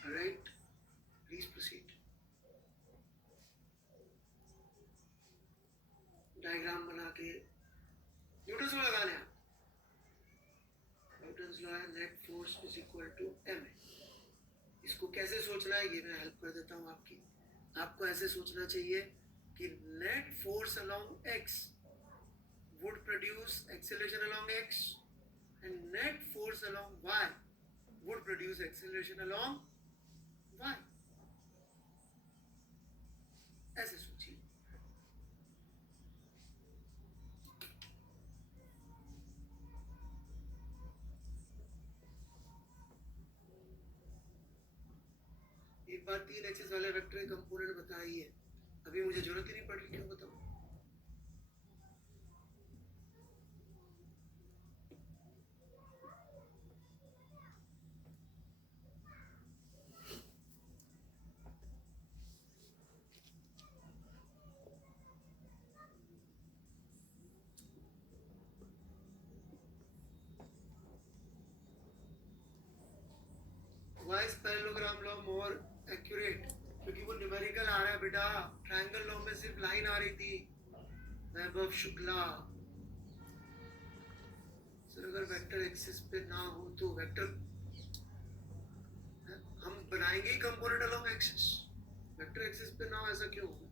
राइट, प्लीज प्रोसीड। डायग्राम बना के न्यूटन्स लॉ लगा लें। न्यूटन्स लॉ है net force is equal to M. इसको कैसे सोचना है ये मैं हेल्प कर देता हूँ आपकी। आपको ऐसे सोचना चाहिए कि net force along x would produce acceleration along x and net force along y would produce acceleration along y. ऐसे सोचिए। एक बार 3 एक्सिस वाले वेक्टर के कंपोनेंट बताइए, अभी मुझे जरूरत ही नहीं पड़ रही, क्यों बताऊं? Why is parallelogram law more accurate? क्योंकि वो न्यूमेरिकल आ रहा है बेटा। ट्रायंगल लॉ में सिर्फ लाइन आ रही थी। वैभव शुक्ला सर, अगर वेक्टर एक्सिस पे ना हो तो वेक्टर हम बनाएंगे ही component along axis. Vector axis पे ना हो ऐसा क्यों होगा?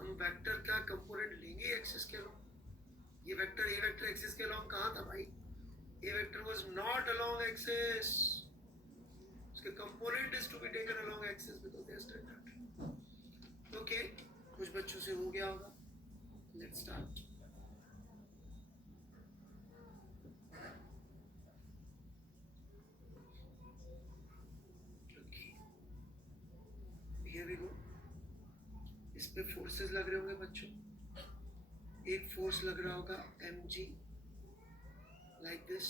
हम वेक्टर का कंपोनेंट लेंगे एक्सिस के अलोंग। ये वेक्टर एक्सिस के अलोंग कहाँ था भाई? ये vector was not along axis. उसके component is to be taken along axis because they are standard. Okay, कुछ बच्चों से हो गया होगा। Let's start. Here we go. इस पे फोर्सेस लग रहे होंगे बच्चों। एक फोर्स लग रहा होगा mg लाइक दिस,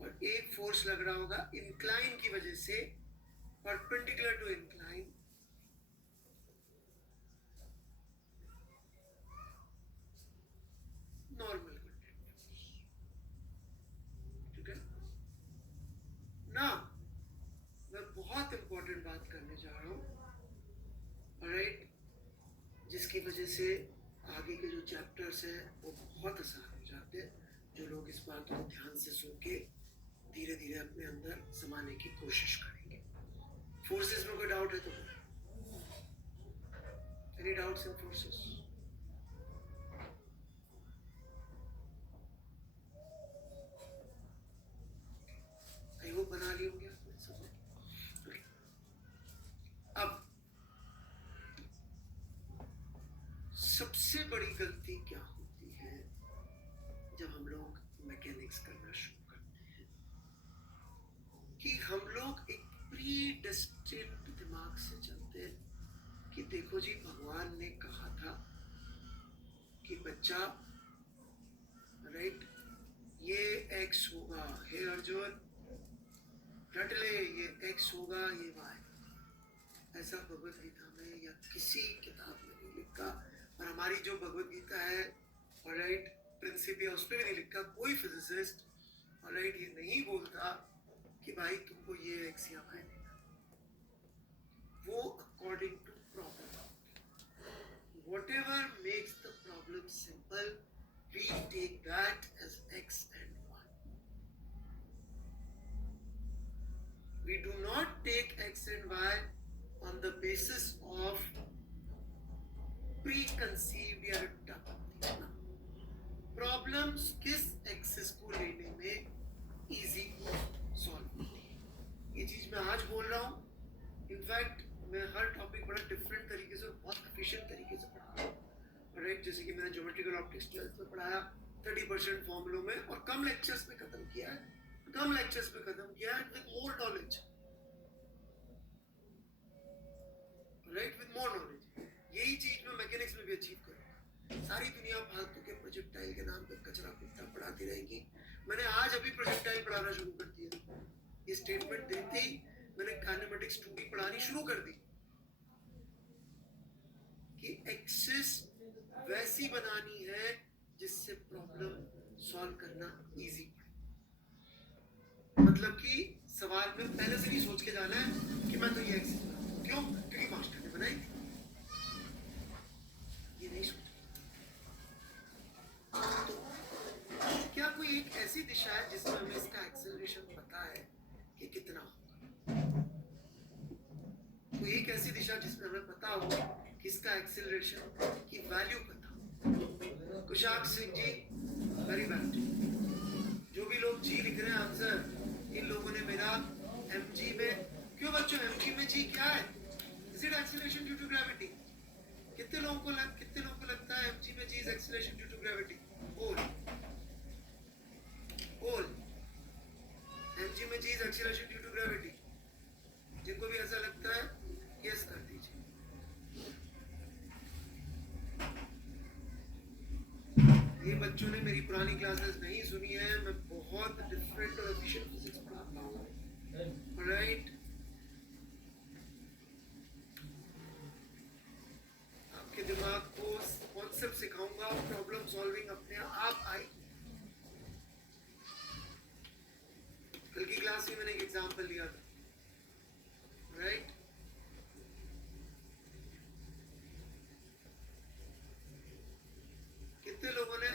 और एक फोर्स लग रहा होगा इंक्लाइन की वजह से perpendicular to incline, normal contact. ठीक है ना? मैं बहुत इंपॉर्टेंट बात करने जा रहा हूँ, ऑलराइट, जिसकी वजह से आगे के जो चैप्टर्स हैं वो बहुत आसान हो जाते हैं। जो लोग इस बात को ध्यान से सुन के धीरे धीरे अपने अंदर समाने की कोशिश करेंगे। फोर्सेस में कोई डाउट है तो? Any doubts in forces? I hope बना ली होंगे आपने सब। अब सबसे बड़ी गलती क्या होती है जब हम लोग मैकेनिक्स करना शुरू करते हैं, कि हम लोग एक प्री डेस्टिन्ड दिमाग से चलते हैं कि देखो जी, भगवान ने कहा था कि बच्चा, राइट, ये एक्स होगा, हे अर्जुन रट ले, ये एक्स होगा, ये वाई। ऐसा भगवत गीता में या किसी किताब में नहीं लिखा, और हमारी जो भगवत गीता है, ऑलराइट, प्रिंसिपिया, उस पर भी नहीं लिखा। कोई फिजिसिस्ट, ऑलराइट, ये नहीं बोलता कि भाई तुमको ये एक्स या वाई देना। वो according to problem, whatever makes the problem simple, we take that as X and Y. We do not take x and y on the basis of preconceived या प्रॉब्लम्स किस एक्सिस को लेने में easy solve होती है। ये चीज मैं आज बोल रहा हूँ। इनफैक्ट मैं हर टॉपिक बड़ा डिफरेंट तरीके से और बहुत एफिशिएंट तरीके से पढ़ा रहा हूँ, राइट। जैसे कि मैंने ज्योमेट्रिकल ऑप्टिक्स 12th में पढ़ाया 30% फॉर्मूलों में, और कम लेक्चर्स में खत्म किया है, with more knowledge, right, with more knowledge. यही चीज मैं मैकेनिक्स में भी अचीव करूंगा। सारी दुनिया फालतू के प्रोजेक्टाइल के नाम पे कचरा कुत्ता पढ़ाती रहेगी। मैंने आज अभी प्रोजेक्टाइल पढ़ाना शुरू कर दिया। ये स्टेटमेंट देते ही मैंने काइनेमेटिक्स 2D पढ़ानी शुरू कर दी कि एक्सिस वैसी बनानी है जिससे प्रॉब्लम सॉल्व करना इजी मतलब कि सवाल में पहले से नहीं सोच के जाना है कि मैं तो ये एक्सेस बनाऊं। क्यों? क्योंकि मास्टर ने बनाई थी। ये नहीं सोच। तो क्या कोई एक ऐसी दिशा है जिसमें हमें इसका एक्सेलरेशन पता है कि कितना होगा? कोई एक ऐसी दिशा जिसमें हमें पता हो कि इसका एक्सेलरेशन की वैल्यू पता हो। Kushaq Singh ji, very bad. जो भी लोग जी लिख रहे हैं आंसर, इन लोगों ने मेरा mg में, क्यों बच्चों mg में जी क्या है? Is it acceleration due to gravity? कितने लोगों को लगता है mg में G is acceleration due to gravity? all mg में G is acceleration due to gravity. जिनको भी ऐसा लगता है यस कर दीजिए। ये बच्चों ने मेरी पुरानी क्लासेस नहीं सुनी है। मैं बहुत डिफरेंट और एफिशिएंट फिजिक्स पढ़ाता हूँ, राइट? आपके दिमाग को कॉन्सेप्ट सिखाऊंगा, प्रॉब्लम सॉल्विंग अपने आप आएगी। कल की क्लास में मैंने एक एग्जांपल लिया था, राइट? कितने लोगों ने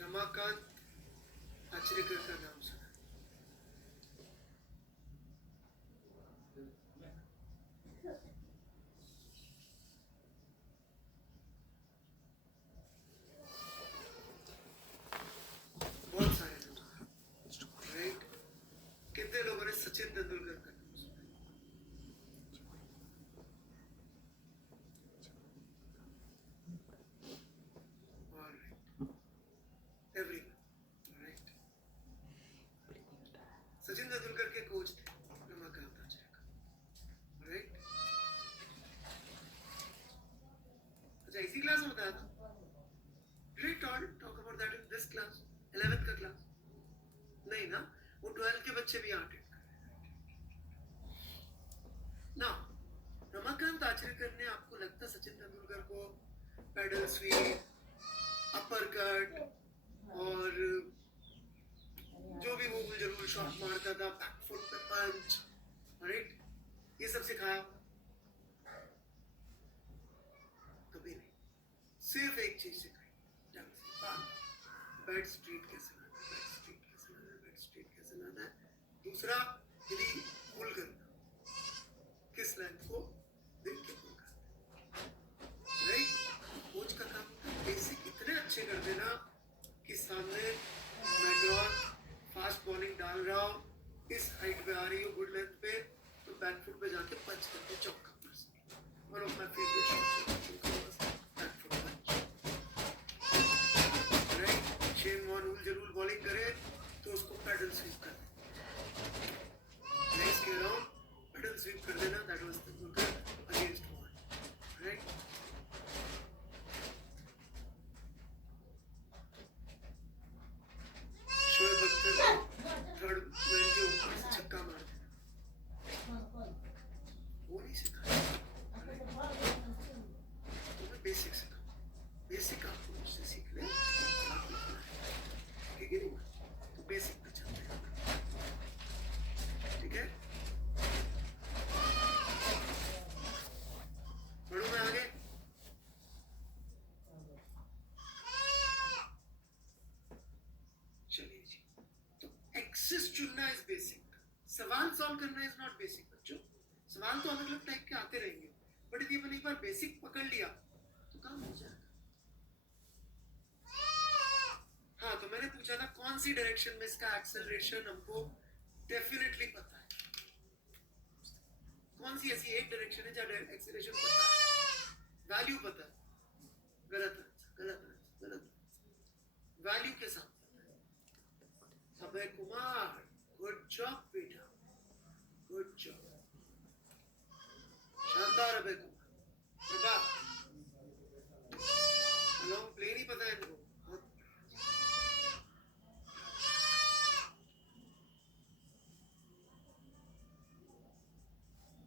रमाकांत आचरेकर का नाम सुना? बहुत सारे लोग, राइट? कितने लोगों ने सचिन तेंदुलकर का नाम सुना? Everyone, right? सचिन तेंदुलकर के कोच थे रमाकांत आचरेकर, राइट? अच्छा, इसी क्लास में बताया था? Did I talk about that in this class? 11th का क्लास? नहीं ना, वो 12 के बच्चे भी अटेंड कर रहे हैं ना। रमाकांत आचरेकर ने, आपको लगता है सचिन तेंदुलकर को पैडल स्वीप, अपर कट और जो भी वो जरूर शॉट मारता था, बैक फुट पे पंच, राइट? ये सब सिखाया? कभी नहीं। सिर्फ एक चीज सिखाई, बैट स्ट्रीट कैसे लाना है, बैट स्ट्रीट कैसे लाना है, बैट स्ट्रीट कैसे लाना है। दूसरा, यदि पुल करना, किस लेंथ को देख के पुल करना, राइट? कोच का काम बेसिक इतने अच्छे कर देना कि सामने मैग्रॉन फास्ट बॉलिंग डाल रहा हो, इस हाइट पे आ रही हो, गुड लेंथ पे, तो बैक फुट पे जाके पंच करके चौका मार सकते। One of my favourite shots, back foot punch, right? Shane Warne जरूर बॉलिंग करे तो उसको पैडल स्वीप कर देना, लेग्स के अराउंड पैडल स्वीप कर देना। That was Tendulkar against Warne, right? Shoaib Akhtar को थर्ड मैन के ऊपर से छक्का मार देना, वो नहीं सिखाया। तुम्हें बेसिक सिखाओ, बेसिक आपको मुझसे सीख ले, ठीक है? तो बेसिक पे चलते हैं, ठीक है? बढ़ो मैं आगे। चलिए जी, तो एक्सिस चुनना इज बेसिक, सवाल सॉल्व करना इज नॉट बेसिक बच्चों। सवाल तो अलग अलग टाइप के आते रहेंगे, बट यदि अपन एक बार बेसिक पकड़ लिया तो काम हो जाएगा। हाँ, तो मैंने पूछा था कौन सी डायरेक्शन में इसका एक्सेलरेशन हमको डेफिनेटली पता है। कौन सी ऐसी एक डायरेक्शन है जहाँ एक्सेलरेशन पता है, वैल्यू पता है? गलत आंसर, गलत आंसर, गलत आंसर। वैल्यू के साथ पता है। अभय कुमार, गुड जॉब बेटा, गुड जॉब, शानदार अभय कुमार। प्रभा, लॉन्ग प्ले नहीं पता है इनको, बहुत।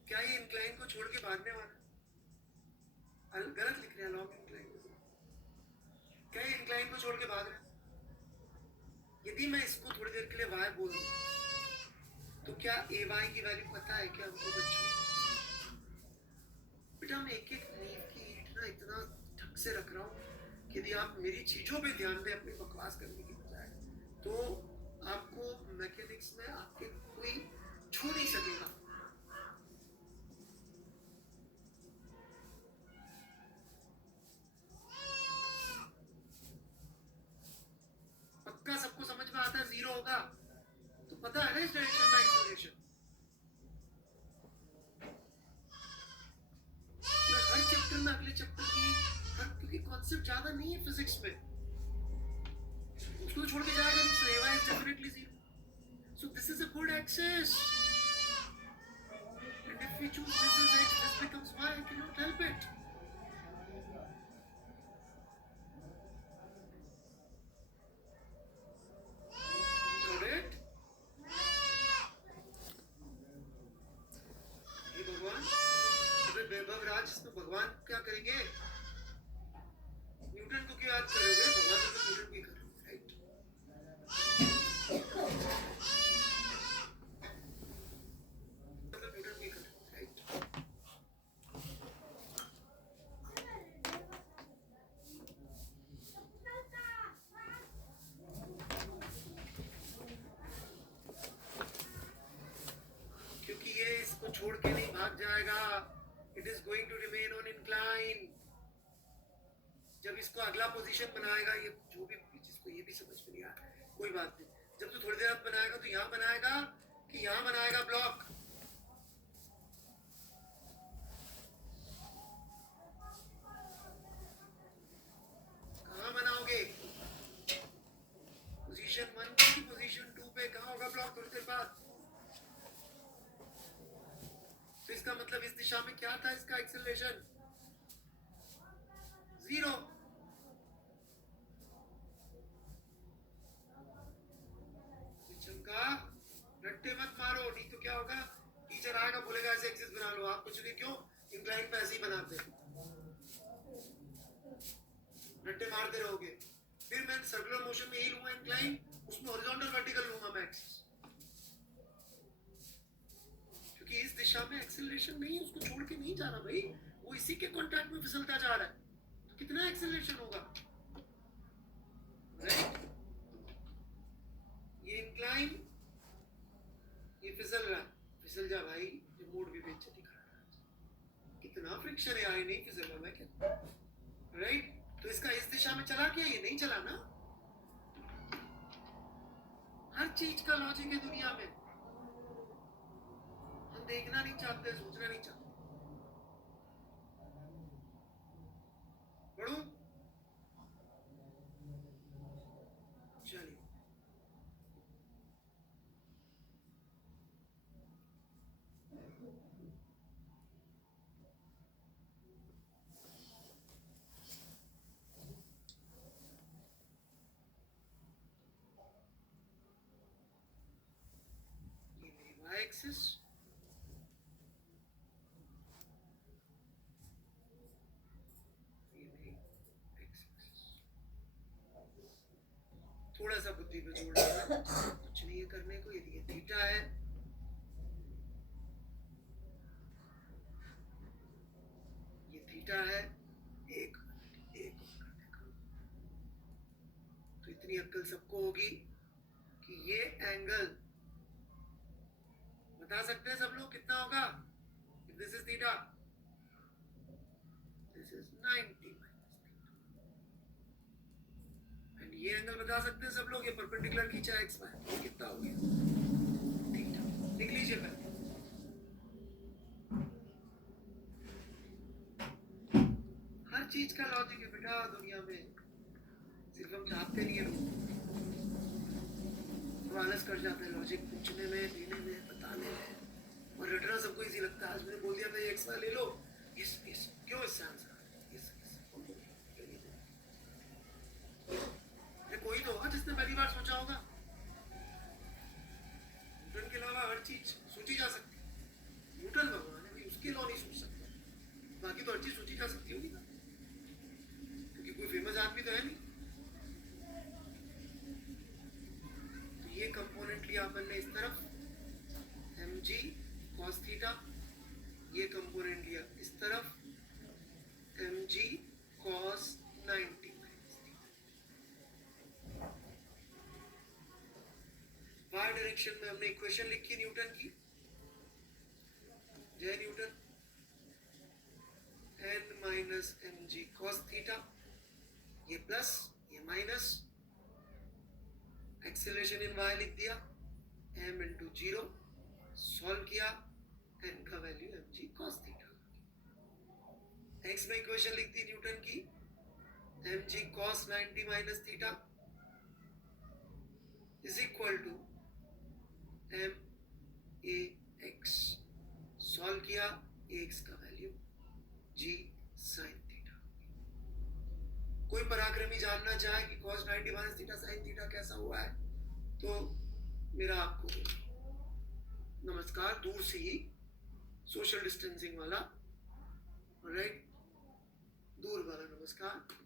क्या ये इंक्लाइन को छोड़ के भागने वाला? गलत लिख रहे हैं, लॉन्ग इंक्लाइन। क्या ये इंक्लाइन को छोड़ के भाग रहे हैं? यदि मैं इसको थोड़ी देर के लिए y बोल दूं, तो क्या ay की वैल्यू पता है क्या हमको बच्चों? बेटा मैं एक एक नींव की ईंट ना इतना ढंग से रख रहा हूँ कि यदि आप मेरी चीजों पे ध्यान दें अपनी बकवास करने की बजाय, तो आपको मैकेनिक्स में आपके कोई छू नहीं सकेगा। पक्का सबको समझ में आता है जीरो होगा, तो पता है ना इस डायरेक्शन में एक्सेलरेशन। मैं हर चैप्टर में अगले चैप्टर की क्योंकि कॉन्सेप्ट ज्यादा नहीं है फिजिक्स में, उसको छोड़ के जाएगा नहीं, so ay is definitely zero. So this is a good axis, and if we choose this as x, this becomes y. I cannot help it. Got it? हे भगवान, अबे वैभव राज, इसमें भगवान क्या करेंगे? न्यूटन को क्यों याद करोगे? भगवान तो न्यूटन को ही करोगे, राइट? न्यूटन को ही करोगे, राइट? क्योंकि ये इसको छोड़ के नहीं भाग जाएगा। It is going to remain on incline. जब इसको अगला पोजीशन बनाएगा, ये जो भी जिसको ये भी समझ में नहीं आ रहा, कोई बात नहीं। जब तो थोड़ी देर बाद बनाएगा तो यहाँ बनाएगा कि यहाँ बनाएगा ब्लॉक? कहाँ बनाओगे? पोजीशन 1 पे कि पोजीशन 2 पे? कहाँ होगा ब्लॉक थोड़ी देर बाद? तो इसका मतलब इस दिशा में क्या था इसका एक्सेलरेशन? जीरो। चमका, रट्टे मत मारो, नहीं तो क्या होगा? टीचर आएगा बोलेगा ऐसे एक्सिस बना लो, आप पूछोगे क्यों? इंक्लाइन पे ऐसे ही बनाते हैं, रट्टे मारते रहोगे। फिर मैं सर्कुलर मोशन में यही लूंगा इंक्लाइन, उसमें हॉरिजॉन्टल वर्टिकल लूंगा मैं एक्सिस, क्योंकि इस दिशा में एक्सेलरेशन नहीं है, उसको छोड़ के नहीं जाना भाई, वो इसी के कांटेक्ट में फिसलता जा रहा है, तो कितना एक्सेलरेशन होगा, राइट? ये इंक्लाइन, ये फिसल रहा है, फिसल जा भाई, ये मोड़ भी बेइज्जती कर रहा है, कितना फ्रिक्शन है, आए नहीं फिसल रहा मैं क्या, राइट? तो इसका इस दिशा में चला क्या? ये नहीं चला ना। हर चीज का लॉजिक है दुनिया में, हम देखना नहीं चाहते, सोचना नहीं चाहते। पढ़ू? चलिए, ये मेरी y एक्सिस, ये मेरी x एक्सिस। थोड़ा सा बुद्धि पे जोड़ देना, कुछ नहीं है करने को। यदि ये थीटा है, ये थीटा है, एक एक तो इतनी अक्ल सबको होगी कि ये एंगल बता सकते हैं सब लोग कितना होगा? This is theta, this is 90 and ये एंगल बता सकते हैं सब लोग, ये परपेंडिकुलर खींचा एक्स वाई, कितना हो गया? थीटा। लिख लीजिए पहले, हर चीज का लॉजिक है बेटा दुनिया में, सिर्फ हम चाहते नहीं है लोग, तो आलस कर जाते हैं लॉजिक पूछने में, देने में, बताने में, और रटना सबको इजी लगता है। आज मैंने बोल दिया था एक्स वाई ले लो, इस क्यों इससे आंसर कोई तो होगा जिसने पहली बार सोचा होगा। न्यूटन के अलावा हर चीज सोची जा सकती है, न्यूटन भगवान है भाई, उसके लॉ नहीं सोच सकता, बाकी तो हर चीज सोची जा सकती होगी ना, क्योंकि कोई फेमस आदमी तो है नहीं। लिया अपन ने इस तरफ mg cos थीटा, ये कंपोनेंट लिया इस तरफ mg cos 90 minus theta. Y direction में हमने इक्वेशन लिखी न्यूटन की, जय Newton, n minus mg cos theta, ये प्लस ये माइनस, एक्सेलरेशन इन y लिख दिया m इंटू 0, सॉल्व किया, n का value mg cos theta, x में इक्वेशन लिख दी न्यूटन की mg cos 90 minus theta is equal to m a x, solve किया, x का वैल्यू g sin थीटा। कोई पराक्रमी जानना चाहे कि cos 90 minus theta sin theta कैसा हुआ है, तो मेरा आपको नमस्कार, दूर से ही सोशल डिस्टेंसिंग वाला, राइट, दूर वाला नमस्कार।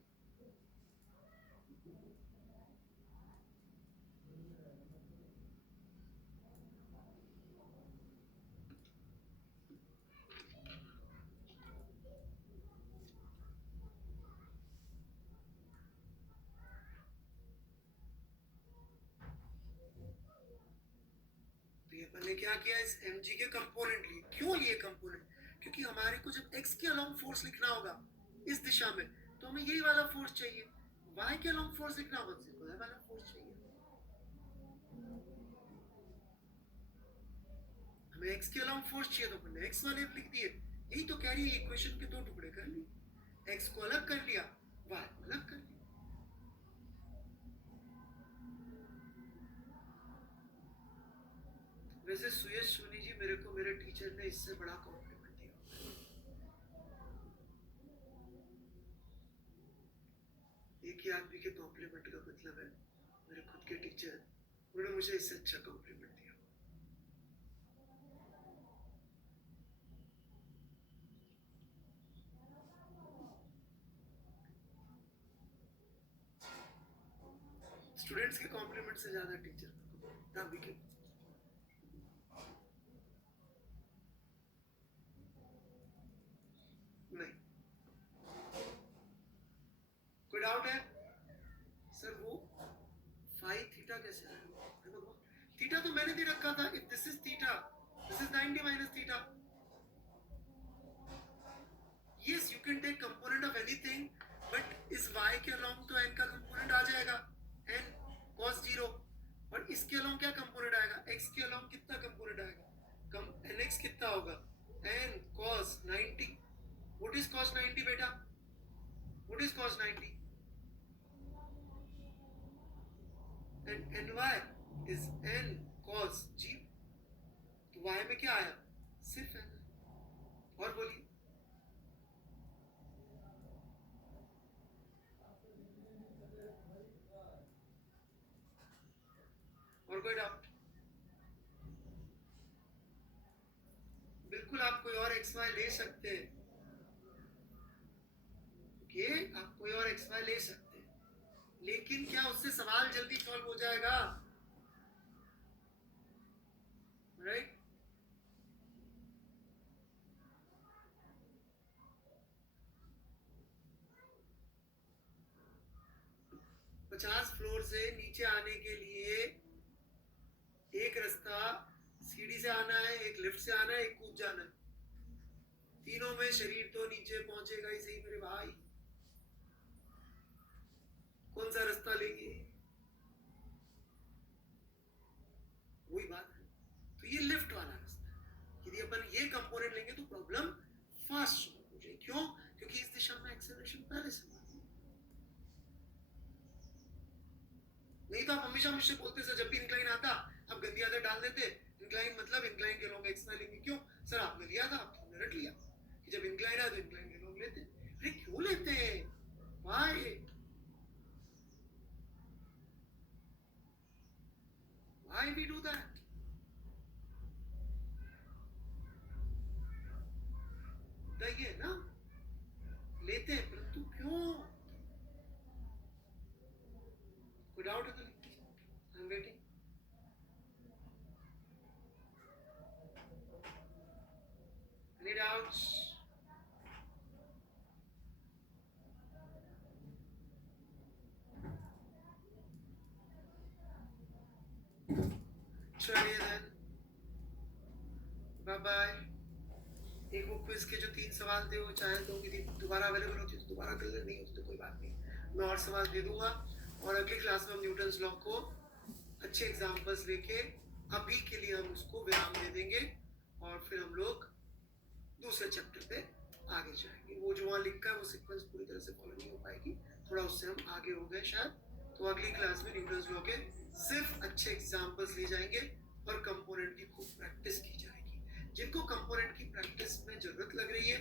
मैंने क्या किया, इस mg के कंपोनेंट लिए। क्यों लिए कंपोनेंट? क्योंकि हमारे को जब x के अलोंग फोर्स लिखना होगा इस दिशा में, तो हमें यही वाला फोर्स चाहिए। y के अलोंग फोर्स लिखना होगा तो y वाला फोर्स चाहिए। हमें x के अलोंग फोर्स चाहिए तो हमने x वाले लिख दिए। यही तो कह रही है, इक्वेशन के दो टुकड़े कर लिए, x को अलग कर लिया, y को अलग कर लिया। वैसे सुयश सोनी जी, मेरे को मेरे टीचर ने इससे बड़ा कॉम्प्लीमेंट दिया। एक ही आदमी के कॉम्प्लीमेंट का मतलब है, मेरे खुद के टीचर, उन्होंने मुझे इससे अच्छा कॉम्प्लीमेंट दिया। स्टूडेंट्स के कॉम्प्लीमेंट से ज्यादा टीचर को नहीं। कोई डाउट है सर? वो फाइव थीटा कैसे आया? थीटा तो मैंने दे रखा था, if this is theta, this is 90 minus theta. Yes, you can take component of anything, but इस y के अलोंग तो n का कंपोनेंट आ जाएगा, n cos 0, और इसके अलोंग क्या कंपोनेंट आएगा? x के अलोंग कितना कंपोनेंट आएगा? nx कितना होगा? n cos 90। What is cos 90 बेटा? What is cos 90? And ny is n cos 0। तो y में क्या आया? सिर्फ n। और बोलिए, और कोई डाउट? बिल्कुल, आप कोई और xy ले सकते हैं, आप कोई और xy ले सकते हैं, लेकिन क्या उससे सवाल जल्दी सॉल्व हो जाएगा? राइट? पचास फ्लोर से नीचे आने के लिए एक रास्ता सीढ़ी से आना है, एक लिफ्ट से आना है, एक कूद जाना है। तीनों में शरीर तो नीचे पहुंचेगा ही सही मेरे भाई। कौन सा रास्ता लेंगे? वही बात है। तो ये लिफ्ट वाला रास्ता है। यदि अपन ये कंपोनेंट लेंगे तो प्रॉब्लम फास्ट सॉल्व हो जाएगी। क्यों? क्योंकि इस दिशा में एक्सेलरेशन पहले से नहीं तो आप हमेशा मुझसे बोलते सर, जब भी इंक्लाइन आता आप गंदी आदत डाल देते। इंक्लाइन मतलब इंक्लाइन के लोग एक्स लेंगे। क्यों सर? आपने लिया था, आपने रट लिया कि जब इंक्लाइन आया तो इंक्लाइन के लोग लेते। अरे क्यों लेते हैं? Why? Why we do that? बताइए ना, लेते हैं, परंतु क्यों? कोई डाउट है तो आई एम वेटिंग। couch. चलिए then. Bye bye. एक वो क्विज के जो 3 सवाल थे वो चाहे तो यदि दोबारा अवेलेबल होती तो दोबारा कर ले, नहीं होती तो कोई बात नहीं, मैं और सवाल दे दूंगा। और अगली क्लास में हम न्यूटन्स लॉ को अच्छे एग्जांपल्स लेके अभी के लिए हम उसको विराम दे देंगे और फिर हम लोग दूसरे चैप्टर पे आगे जाएंगे। वो जो वहाँ लिखा है वो सीक्वेंस पूरी तरह से फॉलो नहीं हो पाएगी, थोड़ा उससे हम आगे हो गए शायद। तो अगली क्लास में न्यूटन्स लॉ के सिर्फ अच्छे एग्जांपल्स लिए जाएंगे और कंपोनेंट की खूब प्रैक्टिस की जाएगी। जिनको कंपोनेंट की प्रैक्टिस में जरूरत लग रही है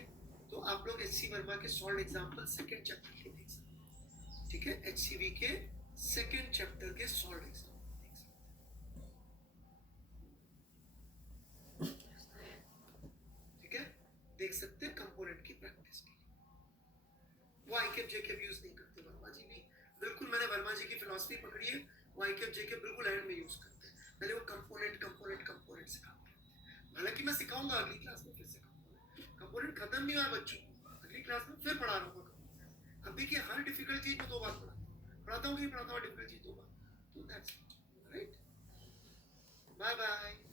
तो आप लोग एच.सी. वर्मा के सॉल्व एग्जांपल सेकंड चैप्टर के देख सकते हैं, ठीक है, HCV के सेकंड चैप्टर के सॉल्व एग्जांपल देख सकते हैं कंपोनेंट की प्रैक्टिस के लिए। वो आईकेप जेकेप यूज नहीं करते वर्मा जी भी, बिल्कुल मैंने वर्मा जी की फिलॉसफी पकड़ी है, वो आईकेप जेकेप बिल्कुल एंड में यूज करते हैं, पहले वो कंपोनेंट सिखाते हैं। हालांकि मैं सिखाऊंगा अगली क्लास में, फिर से कंपोनेंट खत्म नहीं हुआ बच्चों, अगली क्लास में फिर पढ़ा रहा हूँ। अभी की हर डिफिकल्ट चीज में 2 बार पढ़ाता हूँ कि पढ़ाता हूँ डिफिकल्ट चीज 2 बार, तो दैट्स राइट। Bye bye.